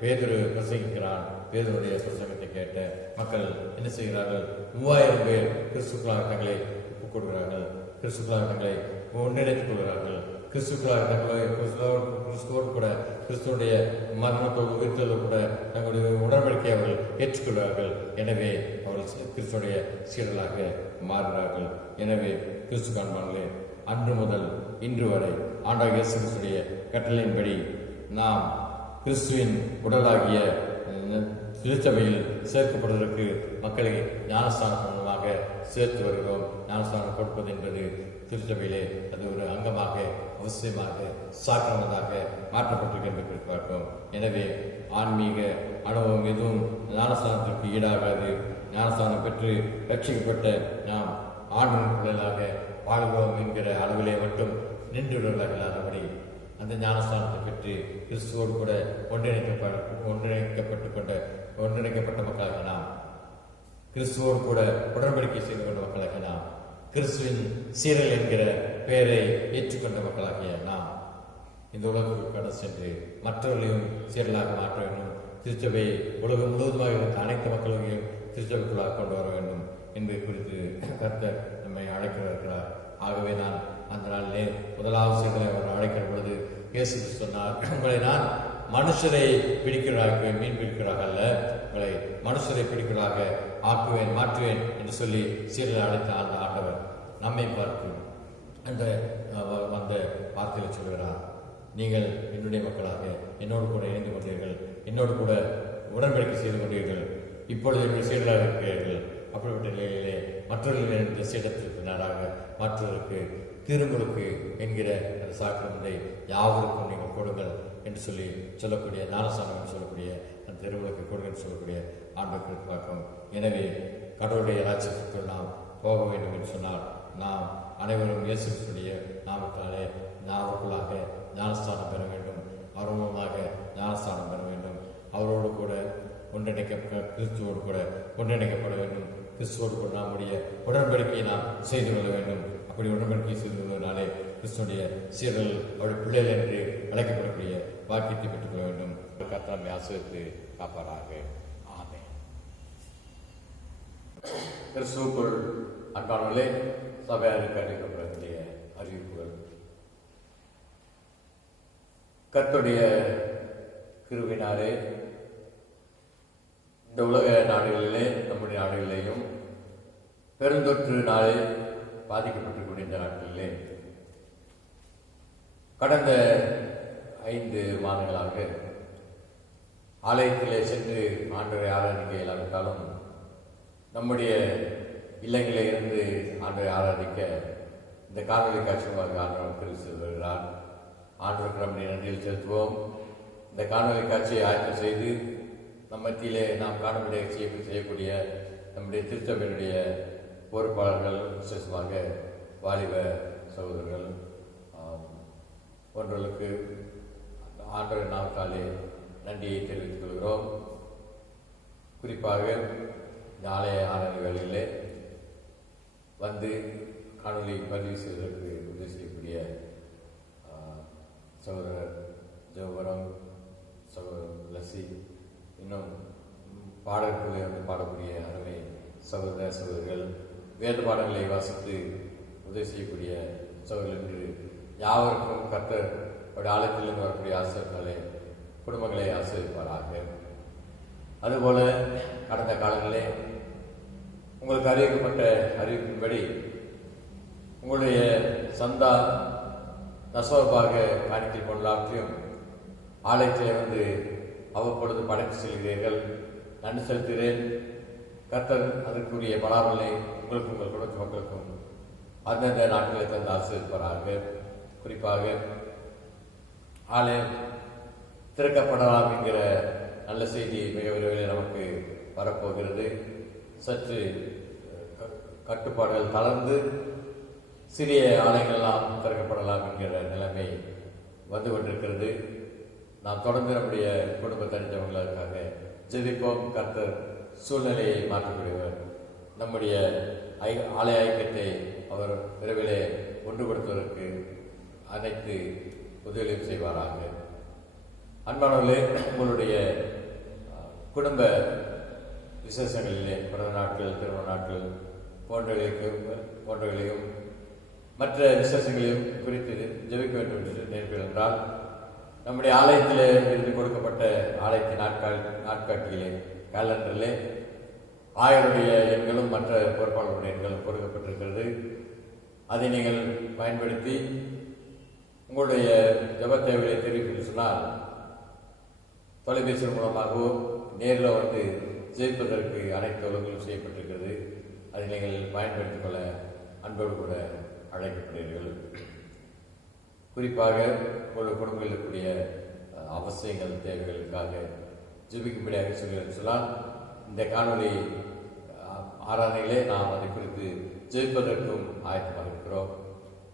பேதுரு பிரசங்கிக்கிறான். பேதுருடைய பிரசங்கத்தை கேட்ட மக்கள் என்ன செய்கிறார்கள்? 3000 பேர் கிறிஸ்துக்களாக தங்களை ஒப்புக் கொடுக்கிறார்கள். கிறிஸ்துக்களாக தங்களை ஒன்றிணைத்துக் கொள்கிறார்கள். கிறிஸ்துக்களாக தங்களை கிறிஸ்துவோடு கூட கிறிஸ்துவனுடைய மரணத்தோடு உயிர்த்தோடு கூட தங்களுடைய உடன்படிக்கை அவர்கள் ஏற்றுக்கொள்கிறார்கள். எனவே அவர்கள் கிறிஸ்துவனுடைய சீடர்களாக மாறுகிறார்கள். எனவே கிறிஸ்து காண்பார்களே, அன்று முதல் இன்று வரை ஆண்டவர் இயேசு கிறிஸ்துடைய கட்டளையின்படி நாம் கிறிஸ்துவின் உடலாகிய திருச்சபையில் சேர்க்கப்படுவதற்கு மக்களை ஞானஸ்தானம் மூலமாக சேர்த்து வருகிறோம். ஞானஸ்தானம் கொடுப்பது என்பது திருச்சபையிலே அது ஒரு அங்கமாக அவசியமாக சாக்கிரமதாக மாற்றப்பட்டிருக்கிறது என்று பார்க்கிறோம். எனவே ஆன்மீக அனுபவம் எதுவும் ஞானஸ்தானத்திற்கு ஈடாகாது. ஞானஸ்தானம் பெற்று ரட்சிக்கப்பட்ட நாம் ஆண்டவர்களாக வாழ்கிறோம் என்கிற அளவிலே மட்டும் நின்றுவிடுவதாக இல்லாதபடி அந்த ஞானஸ்தானத்தை பெற்று கிறிஸ்துவோடு கூட ஒன்றிணைக்கப்பட்ட மக்களாக நாம், கிறிஸ்துவோடு கூட உடன்படிக்கை செய்து கொண்ட மக்களாக நாம், கிறிஸ்துவின் சீரல் என்கிற பெயரை ஏற்றுக்கொண்ட மக்களாகிய நாம் இந்த உலகத்துக்கு கடந்து சென்று மற்றவர்களையும் சீரலாக மாற்ற வேண்டும். திருச்சபை உலகம் முழுவதுமாக இருந்த அனைத்து மக்களையும் திருச்சபைக்குள்ளாக கொண்டு வர வேண்டும் என்பதை குறித்து கர்த்தர் நம்மை அழைக்கிறார். ஆகவே நான் அந்த நாளிலே முதலாவது சீடரை அவர் அழைக்கிற பொழுது இயேசு சொன்னார், உங்களை நான் மனுஷரை பிடிக்கிறார்கள், மீன் பிடிக்கிறார்கள் அல்ல, உங்களை மனுஷரை பிடிக்கிறாக ஆக்குவேன், மாற்றுவேன் என்று சொல்லி சீரலை அழைத்த அந்த ஆண்டவர் நம்மை பார்த்து அந்த வார்த்தையில் சொல்கிறார், நீங்கள் என்னுடைய மக்களாக என்னோடு கூட இணைந்து கொண்டீர்கள், என்னோடு கூட உடன்படிக்கை செய்து கொண்டீர்கள், இப்பொழுது என்னுடைய சீடராக இருக்கிறீர்கள். அப்படிப்பட்ட நிலையிலே மற்றவர்கள் இந்த சீடத்திற்கு நாடாக மற்றவருக்கு திருமுழுக்கு என்கிற அந்த சாக்கிரமத்தை யாவருக்கும் நீங்கள் கொடுங்கள் என்று சொல்லக்கூடிய ஞானஸ்தானம் என்று சொல்லக்கூடிய அந்த திருமுழுக்கு கொடுங்கள் என்று சொல்லக்கூடிய ஆண்டுகளுக்கு பார்க்கும். எனவே கடவுளுடைய ராஜ்யத்திற்குள் நாம் போக வேண்டும் என்று சொன்னால் நாம் அனைவரும் இயேசு கிறிஸ்துவினுடைய நாமத்தாலே அவருக்குள்ளாக ஞானஸ்தானம் பெற வேண்டும், அவர் மூலமாக ஞானஸ்தானம் பெற வேண்டும், அவரோடு கூட கிறிஸ்துவோடு கூட ஒன்றிணைக்கப்பட வேண்டும், கிறிஸ்துவோடு கூட நம்முடைய உடன்படிக்கையை நாம் செய்து கொள்ள வேண்டும். அப்படி உடன்படிக்கை செய்து கொள்வதனாலே கிறிஸ்துவனுடைய சீரல் அவருடைய பிள்ளைகள் என்று அழைக்கப்படக்கூடிய வாக்கியத்தை பெற்றுக் கொள்ள வேண்டும். கர்த்தரை ஆசீர்வதித்து காப்பாராக. ஆமென். கிறிஸ்துவுக்குள் அன்பானவர்களே, சபையாருக்கு அறிவிக்கப்பட வேண்டிய அறிவிப்புகள். கர்த்தருடைய கிருபையினாலே இந்த உலக நாடுகளிலே நம்முடைய நாடுகளிலேயும் பெருந்தொற்று நாளே பாதிக்கப்பட்டுக்கூடிய இந்த நாட்களிலே கடந்த 5 மாதங்களாக ஆலயத்திலே சென்று ஆண்டவரை ஆராதிக்க இல்லாவிட்டாலும் நம்முடைய இல்லங்களிலே இருந்து ஆண்டவரை ஆராதிக்க இந்த காணொலி காட்சியாக ஆண்டவர் தெரிவித்து வருகிறார். ஆண்டவருக்கு நம்முடைய நன்றியில் செலுத்துவோம். இந்த காணொலி காட்சியை ஆயத்தம் செய்து நம்ம மத்தியிலே நாம் காணொலியை செய்யக்கூடிய நம்முடைய திருச்சபையினுடைய பொறுப்பாளர்கள், விசேஷமாக வாலிப சகோதரர்கள் போன்றவர்களுக்கு ஆண்டவர் நாமத்தாலே நன்றியை தெரிவித்துக் கொள்கிறோம். குறிப்பாக இந்த ஆலய ஆராதனைகளிலே வந்து காணொலி பதிவு செய்வதற்கு உதவி செய்யக்கூடிய சகோதரர் ஜெவபரம், சகோதரர் லசி, இன்னும் பாடல்களை வந்து பாடக்கூடிய அருமை சகோதர சகோதரிகள், வேத பாடங்களை வாசித்து உதவி செய்யக்கூடிய சகோதரர்கள் என்று யாவருக்கும் கர்த்தர் அவருடைய ஆலயத்திலிருந்து வரக்கூடிய ஆசிரியர்களை குடும்பங்களை ஆசிரியப்பாராக. அதுபோல கடந்த காலங்களே உங்களுக்கு அறிவிக்கப்பட்ட அறிவிப்பின்படி உங்களுடைய சந்தா தசவபாக காணிக்கை கொண்டாற்றியும் ஆலயத்திலே வந்து அவ்வப்பொழுது படைத்து செல்கிறீர்கள். நன்றி செலுத்துகிறேன். கர்த்தர் அதற்குரிய பலாபலனை உங்களுக்கும் உங்கள் குடும்ப மக்களுக்கும் அந்தந்த நாட்களை தந்து ஆசிரியப்பாராக. குறிப்பாக ஆலயம் திறக்கப்படலாம் என்கிற நல்ல செய்தி மிக விரைவில் நமக்கு வரப்போகிறது. சற்று கட்டுப்பாடுகள் தளர்ந்து சிறிய ஆலயங்கள்லாம் திறக்கப்படலாம் என்கிற நிலைமை வந்து கொண்டிருக்கிறது. நாம் தொடர்ந்து நம்முடைய குடும்ப தெரிஞ்சவங்களுக்காக ஜெபிப்போம். கர்த்தர் சூழ்நிலையை மாற்றக்கூடியவர். நம்முடைய ஆலய ஐக்கியத்தை அவர் விரைவிலே ஒன்றுபடுத்துவதற்கு அனைத்து உதவிகளையும் செய்வாராக. அன்பானவர்களே, உங்களுடைய குடும்ப விசேஷங்களிலே பிறந்த நாட்கள், திருமண நாட்கள் போன்றவைகளையும் மற்ற விசேஷங்களையும் குறித்து ஜெபிக்க வேண்டும் என்று நினைப்பீர்கள் என்றால் நம்முடைய ஆலயத்தில் இருந்து கொடுக்கப்பட்ட ஆலயத்தின் நாட்காட்டியிலே கேலண்டரிலே ஆயருடைய எண்களும் மற்ற பொறுப்பாளர்களுடைய எண்களும் கொடுக்கப்பட்டிருக்கிறது. அதை நீங்கள் பயன்படுத்தி உங்களுடைய ஜெப தேவைகளை தெரிவித்து சொன்னால் தொலைபேசி மூலமாகவோ நேரில் வந்து ஜெயிப்பதற்கு அனைத்து ஒழுங்குகளும் செய்யப்பட்டிருக்கிறது. அதை நீங்கள் பயன்படுத்திக் கொள்ள அன்போடு கூட அழைக்கப்படுகிறீர்கள். குறிப்பாக உங்கள் குடும்பங்களில் இருக்கக்கூடிய அவசியங்கள், தேவைகளுக்காக ஜெபிக்கும்படியாக சொன்னால் இந்த காணொலி ஆராதனையிலே நாம் அதை குறித்து ஜெயிப்பதற்கும் ஆயத்தமாக இருக்கிறோம்.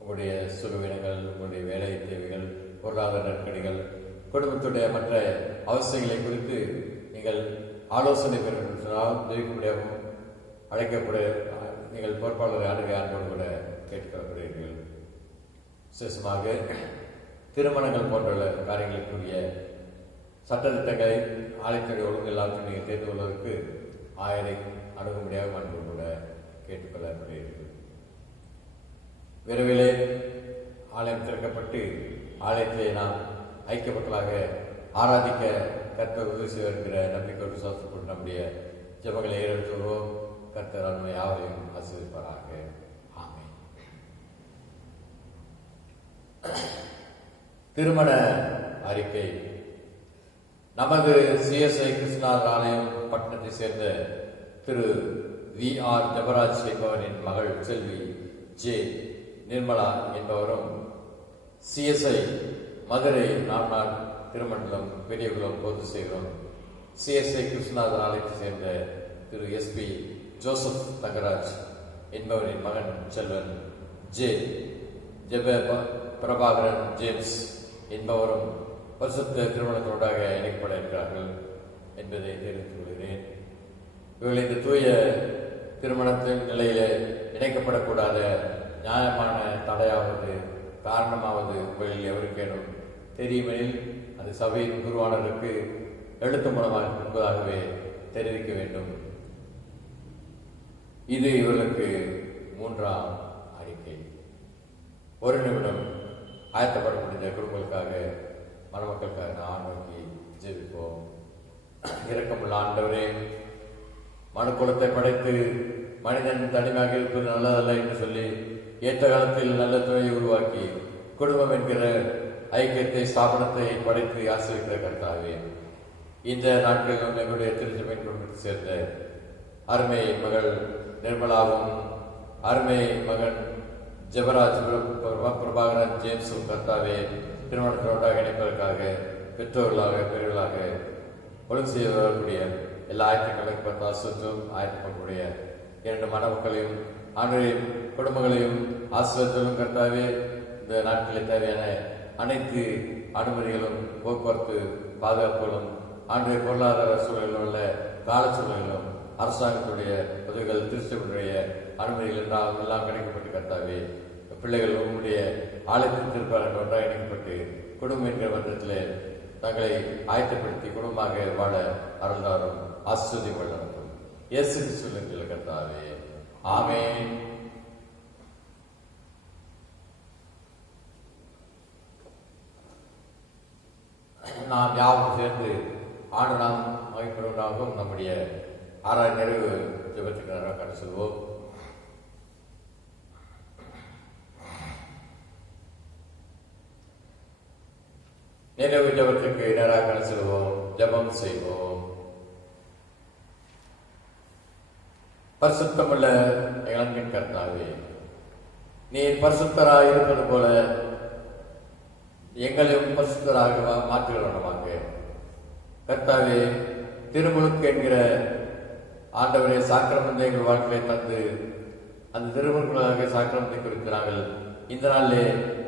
உங்களுடைய சுகவீனங்கள், உங்களுடைய வேலை தேவைகள், பொருளாதார நெருக்கடிகள், குடும்பத்துடைய மற்ற அவசியங்களை குறித்து நீங்கள் ஆலோசனை பெற வேண்டும் சொன்னால் ஜெயிக்கும்படியாகவும் அழைக்கப்பட நீங்கள் பொறுப்பாளரை அணுக அன்போடு கூட கேட்டுக்கொள்ளப்படுகிறீர்கள். விசேஷமாக திருமணங்கள் போன்ற காரியங்களுக்குரிய சட்டத்திட்டங்களை ஆலயத்துடைய ஒழுங்கு எல்லாத்தையும் நீங்கள் தெரிந்து கொள்வதற்கு ஆயரை அணுகும்படியாக அன்போடு கூட கேட்டுக்கொள்ளப்படுகிறீர்கள். விரைவிலே ஆலயம் திறக்கப்பட்டு ஆலயத்திலே நாம் ஐக்கியப்பட்டதாக ஆராதிக்க கர்த்தர் உதவி செய்ய இருக்கிற நம்பிக்கையோடு விசுவாசப்பட்டு நம்முடைய ஜெபங்களை ஏறெடுத்து வருவோம். கர்த்தர் நம்மை யாவரையும் ஆசீர்வதிப்பாராக. ஆமென். திருமண அறிக்கை. நமது சிஎஸ்ஐ கிருஷ்ணார் ஆலயம் பட்டணத்தை சேர்ந்த திரு VR ஜபராஜ் என்பவரின் மகள் செல்வி ஜே நிர்மலா என்பவரும், சிஎஸ்ஐ மதுரை நாம்நாள் திருமண்டலம் பெரியகுளம் பொது சேகரம் சிஎஸ்ஐ கிருஷ்ணார் ஆலயத்தை சேர்ந்த திரு SP ஜோசப் தங்கராஜ் என்பவரின் மகன் செல்வன் ஜே பிரபாகரன் ஜேம்ஸ் என்பவரும் பரிசுத்த திருமணத்தோடாக இணைக்கப்பட இருக்கிறார்கள் என்பதை தெரிவித்துக் கொள்கிறேன். இவர்கள் இந்த தூய திருமணத்தின் நிலையில இணைக்கப்படக்கூடாத நியாயமான தடையாவது காரணமாவது உங்களில் எவருக்கேனும் தெரியுமெனில் அது சபையின் குருவானருக்கு எழுத்து மூலமாக முன்பதாகவே தெரிவிக்க வேண்டும். இது இவர்களுக்கு 3ஆம் அறிக்கை. ஒரு நிமிடம் ஆயத்தப்பட முடிந்த குடும்பங்களுக்காக, மணமக்களுக்காக நான் நோக்கி ஜெபிப்போம். இரக்கமுள்ள ஆண்டவரே, மனுக்குலத்தை படைத்து மனிதன் தனிமையாக இருப்பது நல்லதல்ல என்று சொல்லி ஏற்ற காலத்தில் நல்ல துணையை உருவாக்கி குடும்பம் என்கிற ஐக்கியத்தை ஸ்தாபனத்தை படைத்து ஆசிரியக்கிற கர்த்தாவே, இந்த நாட்களில் எங்களுடைய திருச்சபையின் குடும்பத்தை சேர்ந்த அருமை மகள் நிர்மலாவும் அருமை மகன் ஜபராஜ் பிரபாகரன் ஜேம்ஸும் கர்த்தாவே திருமணத்தினோடாக இணைப்பதற்காக பெற்றோர்களாக ஒழுங்கு செய்ய வரக்கூடிய எல்லா ஆயத்தங்களுக்கு ஆசிரியத்தும் ஆயத்தப்படக்கூடிய 2 மணமக்களையும் ஆண்டு குடும்பங்களையும் ஆசிரியர்களும் கர்த்தாவே இந்த நாட்களில் தேவையான அனைத்து அனுமதிகளும் போக்குவரத்து பாதுகாப்புகளும் ஆண்டு பொருளாதார சூழலில் உள்ள கால சூழலிலும் அரசாங்கத்துடைய உதவிகள் திருச்சபையுடைய அனுமதிகள் எல்லாம் கிடைக்கப்பட்டு கர்த்தாவே பிள்ளைகள் உங்களுடைய ஆலயத்தின் திருப்பாளர்கள் ஒன்றாக இணைக்கப்பட்டு குடும்பம் என்கிற மன்றத்தில் தங்களை ஆயத்தப்படுத்தி குடும்பமாக வாழ அருள்தாரும் ஆசிர்வதி வளர்த்தும் இயேசு கிறிஸ்துவின் கர்த்தாவே, ஆமென். நாம் யாவும் சேர்ந்து ஆண்டு நாம் மகிழ்ப்படுவதாகவும் நம்முடைய ஆறாவது நிறைவு ஜெபத்துக்கு கடந்து செல்வோம். நிறைவு ஜெபத்துக்கு நேராக கடந்து செல்வோம். ஜெபம் செய்வோம். பரிசுத்தமுள்ள எங்கள் கர்த்தாவே, நீர் பரிசுத்தராக இருப்பது போல எங்களையும் பரிசுத்தராக மாற்றுகிறவனமாக கர்த்தாவே, திருமுழுக்கு என்கிற ஆண்டவரே சாக்கிரமத்தை எங்கள் வாழ்க்கையை தந்து அந்த திருமுழுக்களாக சாக்கிரமத்தை குறித்து நாங்கள் இந்த நாளிலே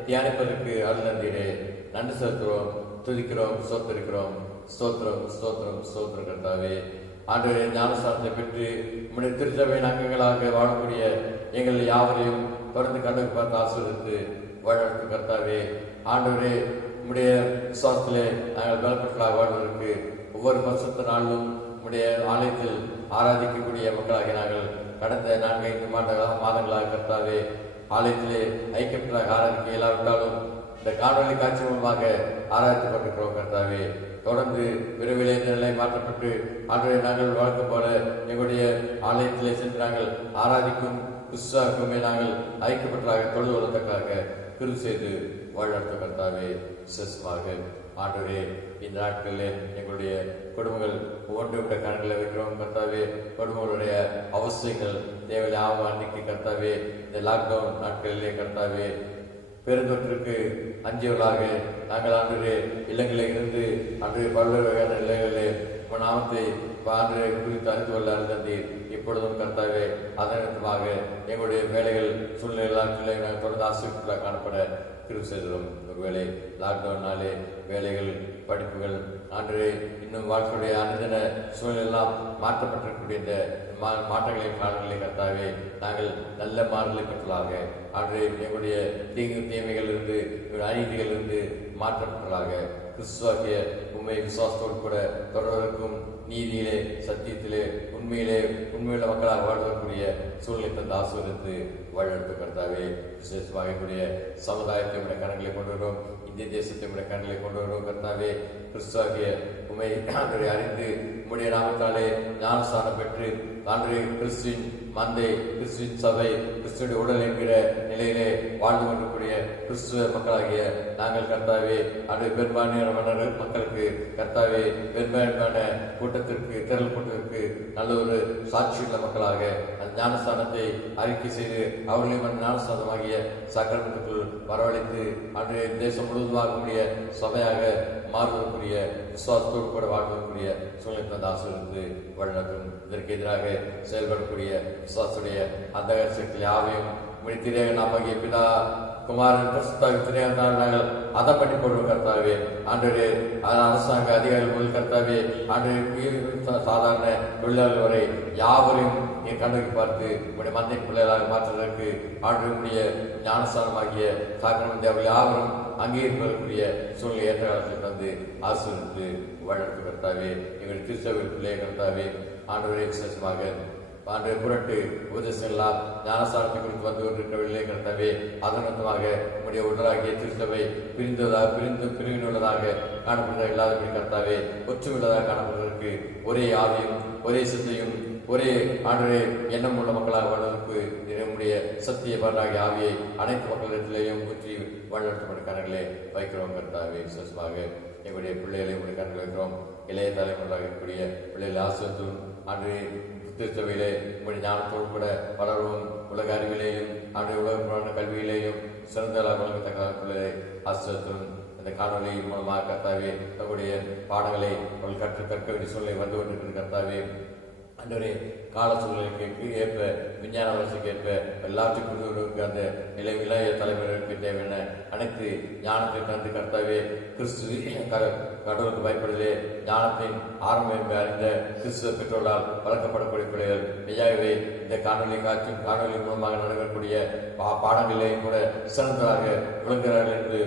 தியானிப்பதற்கு அருளந்தீரே நன்றி செலுத்துகிறோம், துதிக்கிறோம், ஸ்தோத்திரிக்கிறோம். ஸ்தோத்திரம் ஸ்தோத்திரம் ஸ்தோத்திரம் கர்த்தாவே. ஆண்டவரே, ஞானஸ்தானத்தை பெற்று உம்முடைய திருச்சபையின் அங்கங்களாக வாழக்கூடிய எங்கள் யாவரையும் தொடர்ந்து கண்ணுக்கு பார்த்து ஆசீர்வதித்து வழிநடத்து கர்த்தாவே. ஆண்டவரே, உம்முடைய விசுவாசத்திலே நாங்கள் பலப்பட்டலாக வாழ்வதற்கு ஒவ்வொரு பரிசுத்த நாளிலும் உம்முடைய ஆலயத்தில் ஆராதிக்கக்கூடிய மக்களாக நாங்கள் கடந்த 4-5 மாதங்களாக கர்த்தாவே ஆலயத்திலே ஐக்கியப்பட்டதாக ஆராதிக்க இயலாவிட்டாலும் இந்த காணொலி காட்சி மூலமாக ஆராய்ச்சி கொண்டிருக்கிறோம் கர்த்தாவே. தொடர்ந்து விரைவில் இந்த நிலை மாற்றப்பட்டு ஆண்டவரை நாங்கள் வழக்கம் போல எங்களுடைய ஆலயத்திலே சென்று நாங்கள் ஆராதிக்கும் விசுவாசமே நாங்கள் ஐக்கியப்பட்டதாக தொழுது கொள்ளத்தக்காக கிருபை செய்து வழிநடத்த கர்த்தாவே. விசேஷமாக ஆண்டவரே, இந்த நாட்களிலே எங்களுடைய குடும்பங்கள் ஒவ்வொன்றுடைய கணக்கில் வைக்கிறோம் கர்த்தாவே. குடும்பங்களுடைய அவசியங்கள் தேவையில்லை அன்னைக்கு கர்த்தாவே இந்த லாக்டவுன் நாட்களிலே கர்த்தாவே பெருந்தொற்றுக்கு அஞ்சியவர்களாக நாங்கள் ஆண்டு இல்லங்களில் இருந்து அன்று பல்வேறு வகையான நிலைகளிலே நாமத்தை ஆண்டு குறித்து அறிந்து கொள்ள அருந்தீர். இப்பொழுதும் கர்த்தாவே அதனமாக எங்களுடைய வேலைகள் சூழ்நிலைகளாக நாங்கள் தொடர்ந்து ஆசிரியர்களாக காணப்பட கிருபை செய்தோம். ஒருவேளை லாக்டவுன்னாலே வேலைகள் படிப்புகள் ஆண்டு இன்னும் வாழ்க்கையுடைய அனுதின சூழ்நிலையெல்லாம் மாற்றப்பட்டிருக்கக்கூடிய இந்த மாற்றங்களின் காலங்களிலே கர்த்தாவே நாங்கள் நல்ல மாறுதலை பெற்றலாக ஆண்டு எங்களுடைய தீமைகள் இருந்து அநீதிகள் இருந்து மாற்றப்பட்டலாக கிறிஸ்துவாகிய உண்மை விசுவாசத்தோடு கூட தொடர்வதற்கும் நீதியிலே சத்தியத்திலே உண்மையுள்ள மக்களாக வாழ்வதற்குரிய சூழ்நிலை தந்து ஆசீர்வதித்து வழிநடத்த கர்த்தாவே. விசேஷமாக எங்களுடைய சமுதாயத்தை கணக்கிலே கொண்டு வருகிறோம், இந்திய தேசத்தை கணக்கிலே கொண்டு வருகிறோம் கர்த்தாவே. கிறிஸ்துவாகிய உண்மை ஆண்டவரை அறிந்து உம்முடைய நாமத்தாலே ஞானஸ்தானம் பெற்று ஆண்டவரை கிறிஸ்துவின் மந்தை, கிறிஸ்துவின் சபை, கிறிஸ்துடைய உடல் என்கிற நிலையிலே வாழ்ந்து கொண்டிருக்கூடிய கிறிஸ்துவ மக்களாகிய நாங்கள் கர்த்தாவே அன்று பெரும்பான்மையான மக்களுக்கு கர்த்தாவே பெரும்பான்மையான கூட்டத்திற்கு திரள் கூட்டத்திற்கு நல்ல ஒரு சாட்சியுள்ள மக்களாக அந்த ஞானஸ்தானத்தை அறிக்கை செய்து அவர்களையும் அந்த ஞானஸ்தானமாகிய சக்கரத்துக்குள் வரவழைத்து அன்று தேசம் முழுவதுமாகக்கூடிய சபையாக மாறுவதற்குரிய விசுவாசத்தோடு கூட வாழ்வதற்குரிய சூழ்நிலை தந்த ஆசிரியருக்கு வழிநடத்தும். இதற்கு எதிராக செயல்படக்கூடிய விசுவாசத்துடைய அந்த சக்தி யாவையும் முடித்திரையாக நாமகிய பிதா குமாரன் பரிசுத்தாவிய நாங்கள் அதை பண்ணி போடுவோம் கர்த்தாவே. ஆண்டு அரசாங்க அதிகாரிகள் முதல் கர்த்தாவே ஆண்டு சாதாரண தொழிலாளர்கள் வரை யாவரையும் நீ கண்ணுக்கு பார்த்து உடைய மந்தை பிள்ளைகளாக மாற்றுவதற்கு ஆண்டுடைய ஞானஸ்தானமாகிய சாக்கரம் அவர்கள் யாவரும் அங்கீகரிப்பதற்குரிய சூழ்நிலை ஏற்ற காலத்தில் தந்து ஆசிரியருக்கு வழிநடத்து கர்த்தாவே. எங்களுடைய திருச்சபை பிள்ளையை கர்த்தாவே ஆண்டவரை விசேஷமாக ஆண்டு புரட்டு உபதேசங்களால் ஞானஸ்தானத்தை குறித்து வந்து கொண்டிருக்கவில்லை கர்த்தாவே. அதனமாக உடைய உடலாகிய திருச்சபை பிரிவினுள்ளதாக காணப்படுவதாக இல்லாதபடி கர்த்தாவே ஒற்றுமையுள்ளதாக காணப்படுவதற்கு ஒரே ஆவியும் ஒரே சித்தையும் ஒரே ஆண்டரை எண்ணம் உள்ள மக்களாக வாழ்வதற்கு நம்முடைய சத்திய பரனாகிய ஆவியை அனைத்து மக்களிடத்திலேயும் ஊற்றி வழிநடத்தப்பட்ட கணக்கிலே வைக்கிறோம் கர்த்தாவே. விசேஷமாக எங்களுடைய பிள்ளைகளை உங்களுடைய கணக்கில் வைக்கிறோம். இளைய தலைமுறையாக இருக்கக்கூடிய பிள்ளைகளை ஆசிரியத்தும் அன்று திருச்சபையிலே உங்களுடைய ஞானத்தோடு கூட வளரவும் உலக அறிவிலேயும் அன்றைய உலக கல்வியிலேயும் சிறந்ததாக வழங்கத்தக்க பிள்ளைகளை ஆசிரியத்தும் இந்த காணொலி மூலமாக கர்த்தாவே தங்களுடைய பாடங்களை அவர்கள் கற்க வேண்டிய சூழ்நிலை வந்து கொண்டிருக்கிற கர்த்தாவே அன்றே கால சூழ்நிலைக்கு ஏற்ப விஞ்ஞான வளர்ச்சிக்கு ஏற்ப எல்லாத்துக்கும் அந்த இளைய தலைமுறைகளுக்கு தேவையான அனைத்து ஞானத்தை தந்து கர்த்தாவே கிறிஸ்து கடவுளுக்கு பயப்படுதலே ஞானத்தின் ஆரம்பம் என்று அறிந்த கிறிஸ்துவ பெற்றோரால் வளர்க்கப்படக்கூடிய பிள்ளைகள் மெய்யாகவே இந்த காணொலி மூலமாக நடைபெறக்கூடிய பாடங்களிலேயும் கூட சிறந்ததாக விளங்குகிறார்கள் என்று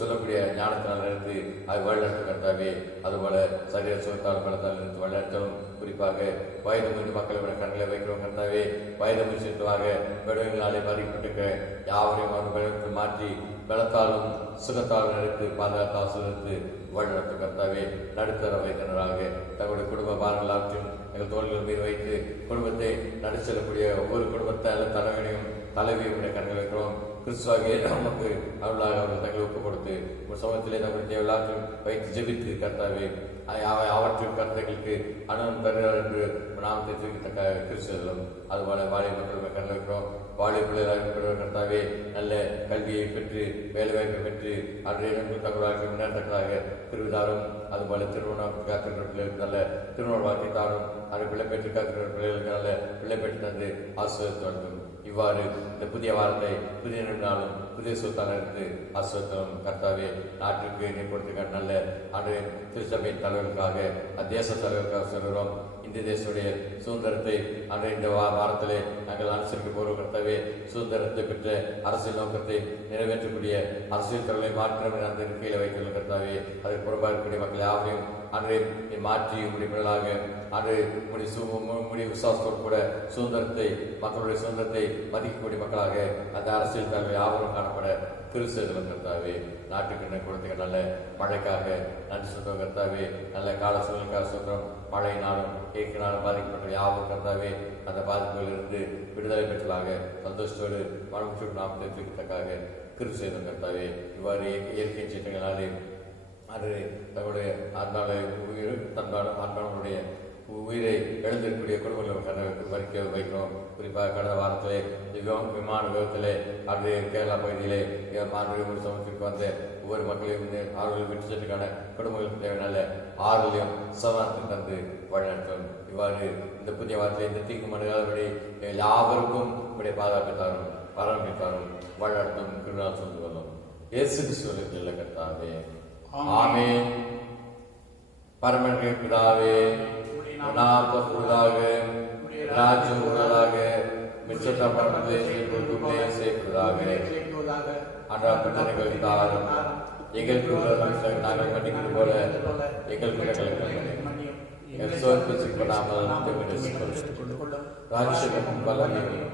சொல்லக்கூடிய ஞானத்தினால் இருந்து அது வழிநடத்த கர்த்தாவே. அதுபோல சரீர சுகத்தால் பலத்தால் இருந்து வழிநடத்தவும் குறிப்பாக வயது முதிர்ந்த மக்களை கண்களை வைக்கிறோம் கர்த்தாவே. வயது முதிர்ச்சியாக விடயங்களாலே பாதிக்கப்பட்டிருக்க யாவரையும் அவர்கள் மாற்றி பலத்தாலும் சுகத்தாலும் நடத்து பாதுகாத்து ஆசிரியத்து வழிநடத்தும் கர்த்தாவே. நடுத்தர வைத்தினராக தங்களுடைய குடும்ப பாரங்களாற்றும் எங்கள் தோள்கள் மீது வைத்து குடும்பத்தை நடு செல்லக்கூடிய ஒவ்வொரு குடும்பத்தை அல்ல தலைவியும் கண்கள் வைக்கிறோம். கிறிஸ்துவாகிய நமக்கு அருளாக அவர்கள் தங்களை ஒப்புக் கொடுத்து ஒரு சமூகத்திலே நம்முடைய எல்லாத்தையும் வைத்து ஜெபித்து கர்த்தாவே அவற்றின் கருத்துக்களுக்கு அனுமதி தருகிறார் என்று நாம் தெரிவிக்கத்தக்க கிறிஸ்துவர்களும் அதுபோல வாழை மக்கள் கண்கள் வைக்கிறோம். வாழை பிள்ளைகளாக கர்த்தாவே நல்ல கல்வியை பெற்று வேலைவாய்ப்பை பெற்று அன்றைய தகவலாக முன்னேற்றங்களாக திருவிழாரும் அதுபோல திருமணம் காத்திருக்கிற பிள்ளைகளுக்கு நல்ல திருமண வாழ்க்கை தாரும் அது பிள்ளை பெற்று காத்திருக்கிற பிள்ளைகளுக்கு நல்ல பிள்ளை பெற்று தந்து ஆசிரியத்து வேண்டும். இவ்வாறு இந்த புதிய வாரத்தை புதிய நாளும் புதிய சொத்தால் எடுத்து ஆசிரியத்தும் கர்த்தாவே நாட்டிற்கு ஏற்படுத்துகிற நல்ல அன்றைய திருச்சபையின் தலைவர்களுக்காக அத்தேச தலைவருக்காக சொல்கிறோம். இந்திய தேசத்துடைய சுதந்திரத்தை அன்றைய இந்த வாரத்திலே நாங்கள் அனுசரிக்க போகிறோம் கர்த்தாவே. சுதந்திரத்தை பெற்ற அரசியல் நோக்கத்தை நிறைவேற்றக்கூடிய அரசியல் தலைவர்களை மாற்றம் அந்த இருக்கையில் வைத்துள்ள கர்த்தாவே. அதற்கு புறம்பாக இருக்கக்கூடிய மக்கள் யாவரையும் அன்றைய மாற்றி முடிவுகளாக அன்று முடி விசுவாசத்தோடு கூட சுதந்திரத்தை மக்களுடைய சுதந்திரத்தை மதிக்கக்கூடிய மக்களாக அந்த அரசியல் தலைவர் யாவரும் காணப்பட திருச்செல்வம் கர்த்தாவே. நாட்டுக்கு குழந்தைகள் நல்ல மழைக்காக நன்றி சொல்றோம் கர்த்தாவே. நல்ல கால சூழ்நிலைக்காக சொல்றோம். மழையினாலும் இயற்கையினாலும் பாதிக்கப்பட்ட யாவரும் கர்த்தாவே அந்த பாதிப்புகளிலிருந்து விடுதலை பெற்றதாக சந்தோஷத்தோடு மனமுற்று நாம் தெரிவிக்கத்தக்காக திருச்செல்வம் கர்த்தாவே. இவ்வாறு இயற்கை சட்டங்களாலே அது தங்களுடைய ஆன்மாவுடைய உயிரை எழுந்திருக்கக்கூடிய குடும்பங்கள் வரிக்க வைக்கிறோம். குறிப்பாக கடந்த வாரத்திலே விமான விபத்திலே அன்றைய கேரளா பகுதியிலே மாணவர்கள் சமூகத்திற்கு வந்த ஒவ்வொரு மக்களையும் அவர்கள் விட்டு சென்றுக்கான குடும்பங்களுக்கு தேவையான ஆறுலையும் சமாதானத்தை தந்து வழிநடத்தும். இவ்வாறு இந்த புதிய வாரத்திலே இந்த தீங்கு மனுகாதபடி யாவருக்கும் இப்படி பாதுகாப்பு தாரும் பராமரித்தாரும் வழிநடத்தும் திருநாள் சொல்லி கொள்ளும். இயேசு கிறிஸ்துவின் நல்ல கர்த்தாவே. ஆமென். பரமனுடைய பிதாவே நாற்பதாக ராஜ்யம் உள்ளதாக மிச்சத்தப்பட்டதை சேர்ப்பதாக அன்றாட நிகழ்த்தாரும் எங்களுக்கு நாங்கள் மன்னிக்கும் போல எங்களுக்கு சோர்ப்பிக்கப்படாமல் ராஜ்யம் வல்லமையும்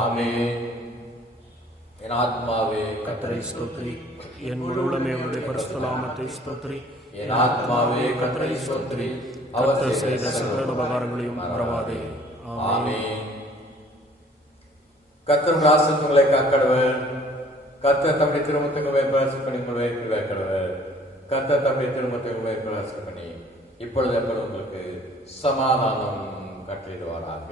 ஆமென். என் ஆத்மாவே கர்த்தரை ஸ்தோத்திரி. என் முழு உள்ளமே அவருடைய பரிசுத்த நாமத்தை ஸ்தோத்திரி. என் ஆத்மாவே கர்த்தரை ஸ்தோத்திரி. கர்த்தர் செய்த சகல உபகாரங்களையும் மறவாதே. ஆமென். கர்த்தர் ஆசீர்வாதங்களை காக்கடவர். கர்த்தர் தம்முடைய திருமுகத்துக்கு பிரகாசம் பண்ணி வைக்கடவர். கர்த்தர் தம்முடைய திருமுகத்துக்கு பிரகாசம் பண்ணி இப்பொழுது உங்களுக்கு சமாதானம் கட்டளிடுவாராக.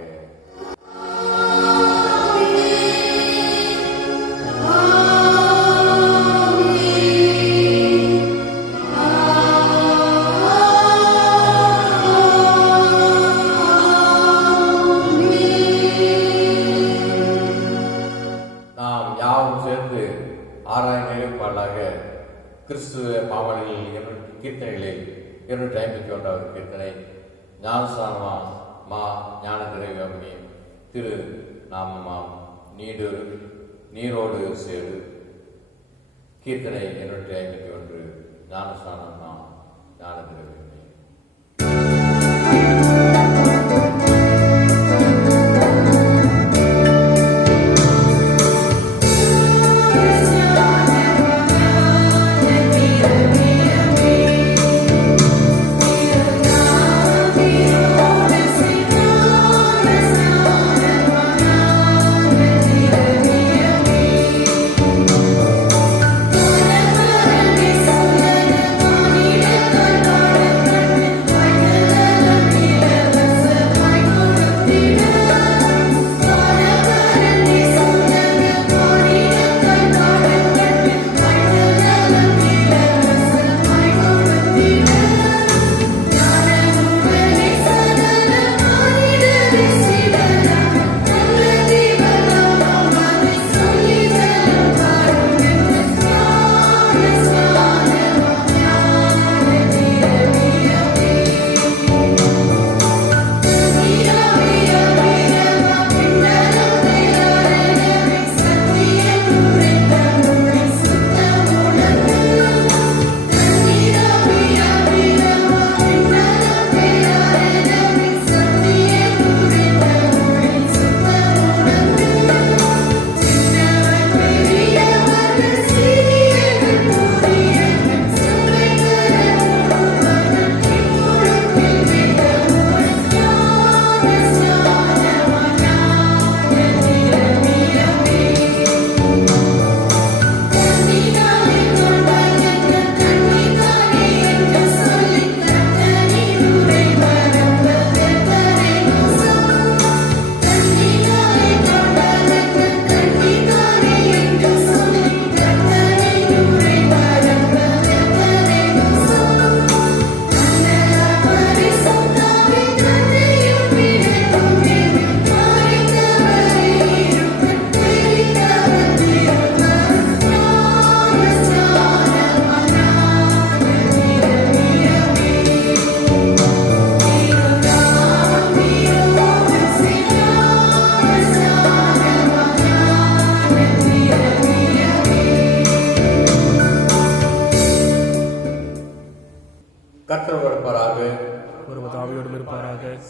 நாம் யாவும் சேர்ந்து ஆராய்ச்சியும் பாடலாக கிறிஸ்துவ பாவனைகளில் கீர்த்தனைகளில் 251வது கீர்த்தனை ஞானஸ்தானமா மா ஞான திரையம்மே திரு நாமமாம் நீரோடு சேரு. கீர்த்தனை 251 ஞானஸ்தானமா ஞான திரையம்மே.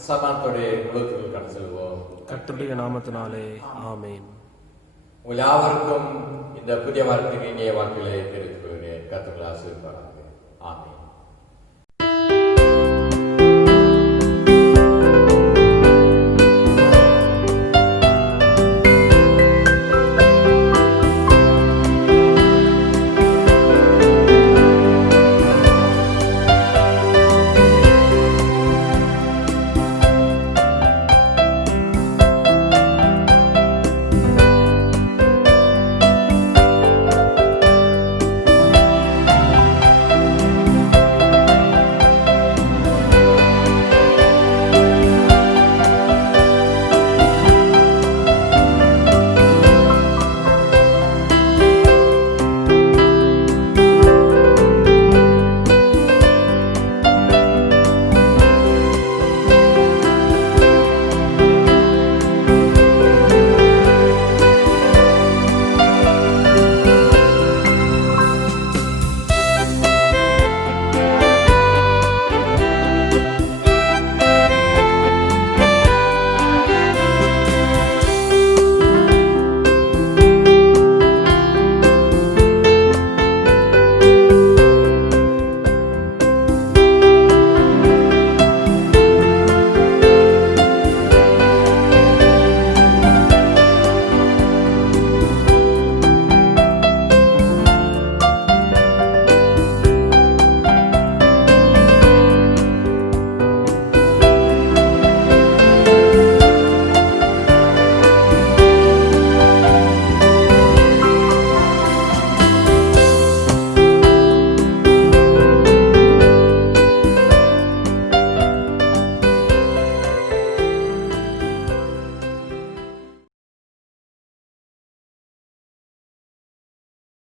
சமானத்துடைய உலகத்துக்கு கடந்து செல்வோம். கர்த்தருடைய நாமத்தினாலே ஆமென். உங்கள் யாவருக்கும் இந்த புதிய வாரத்தின் இனிய வாழ்க்கையை தெரிவித்துக் கொள்கிறேன். கர்த்தர் ஆசீர்வதிப்பாராக. ஆமென்.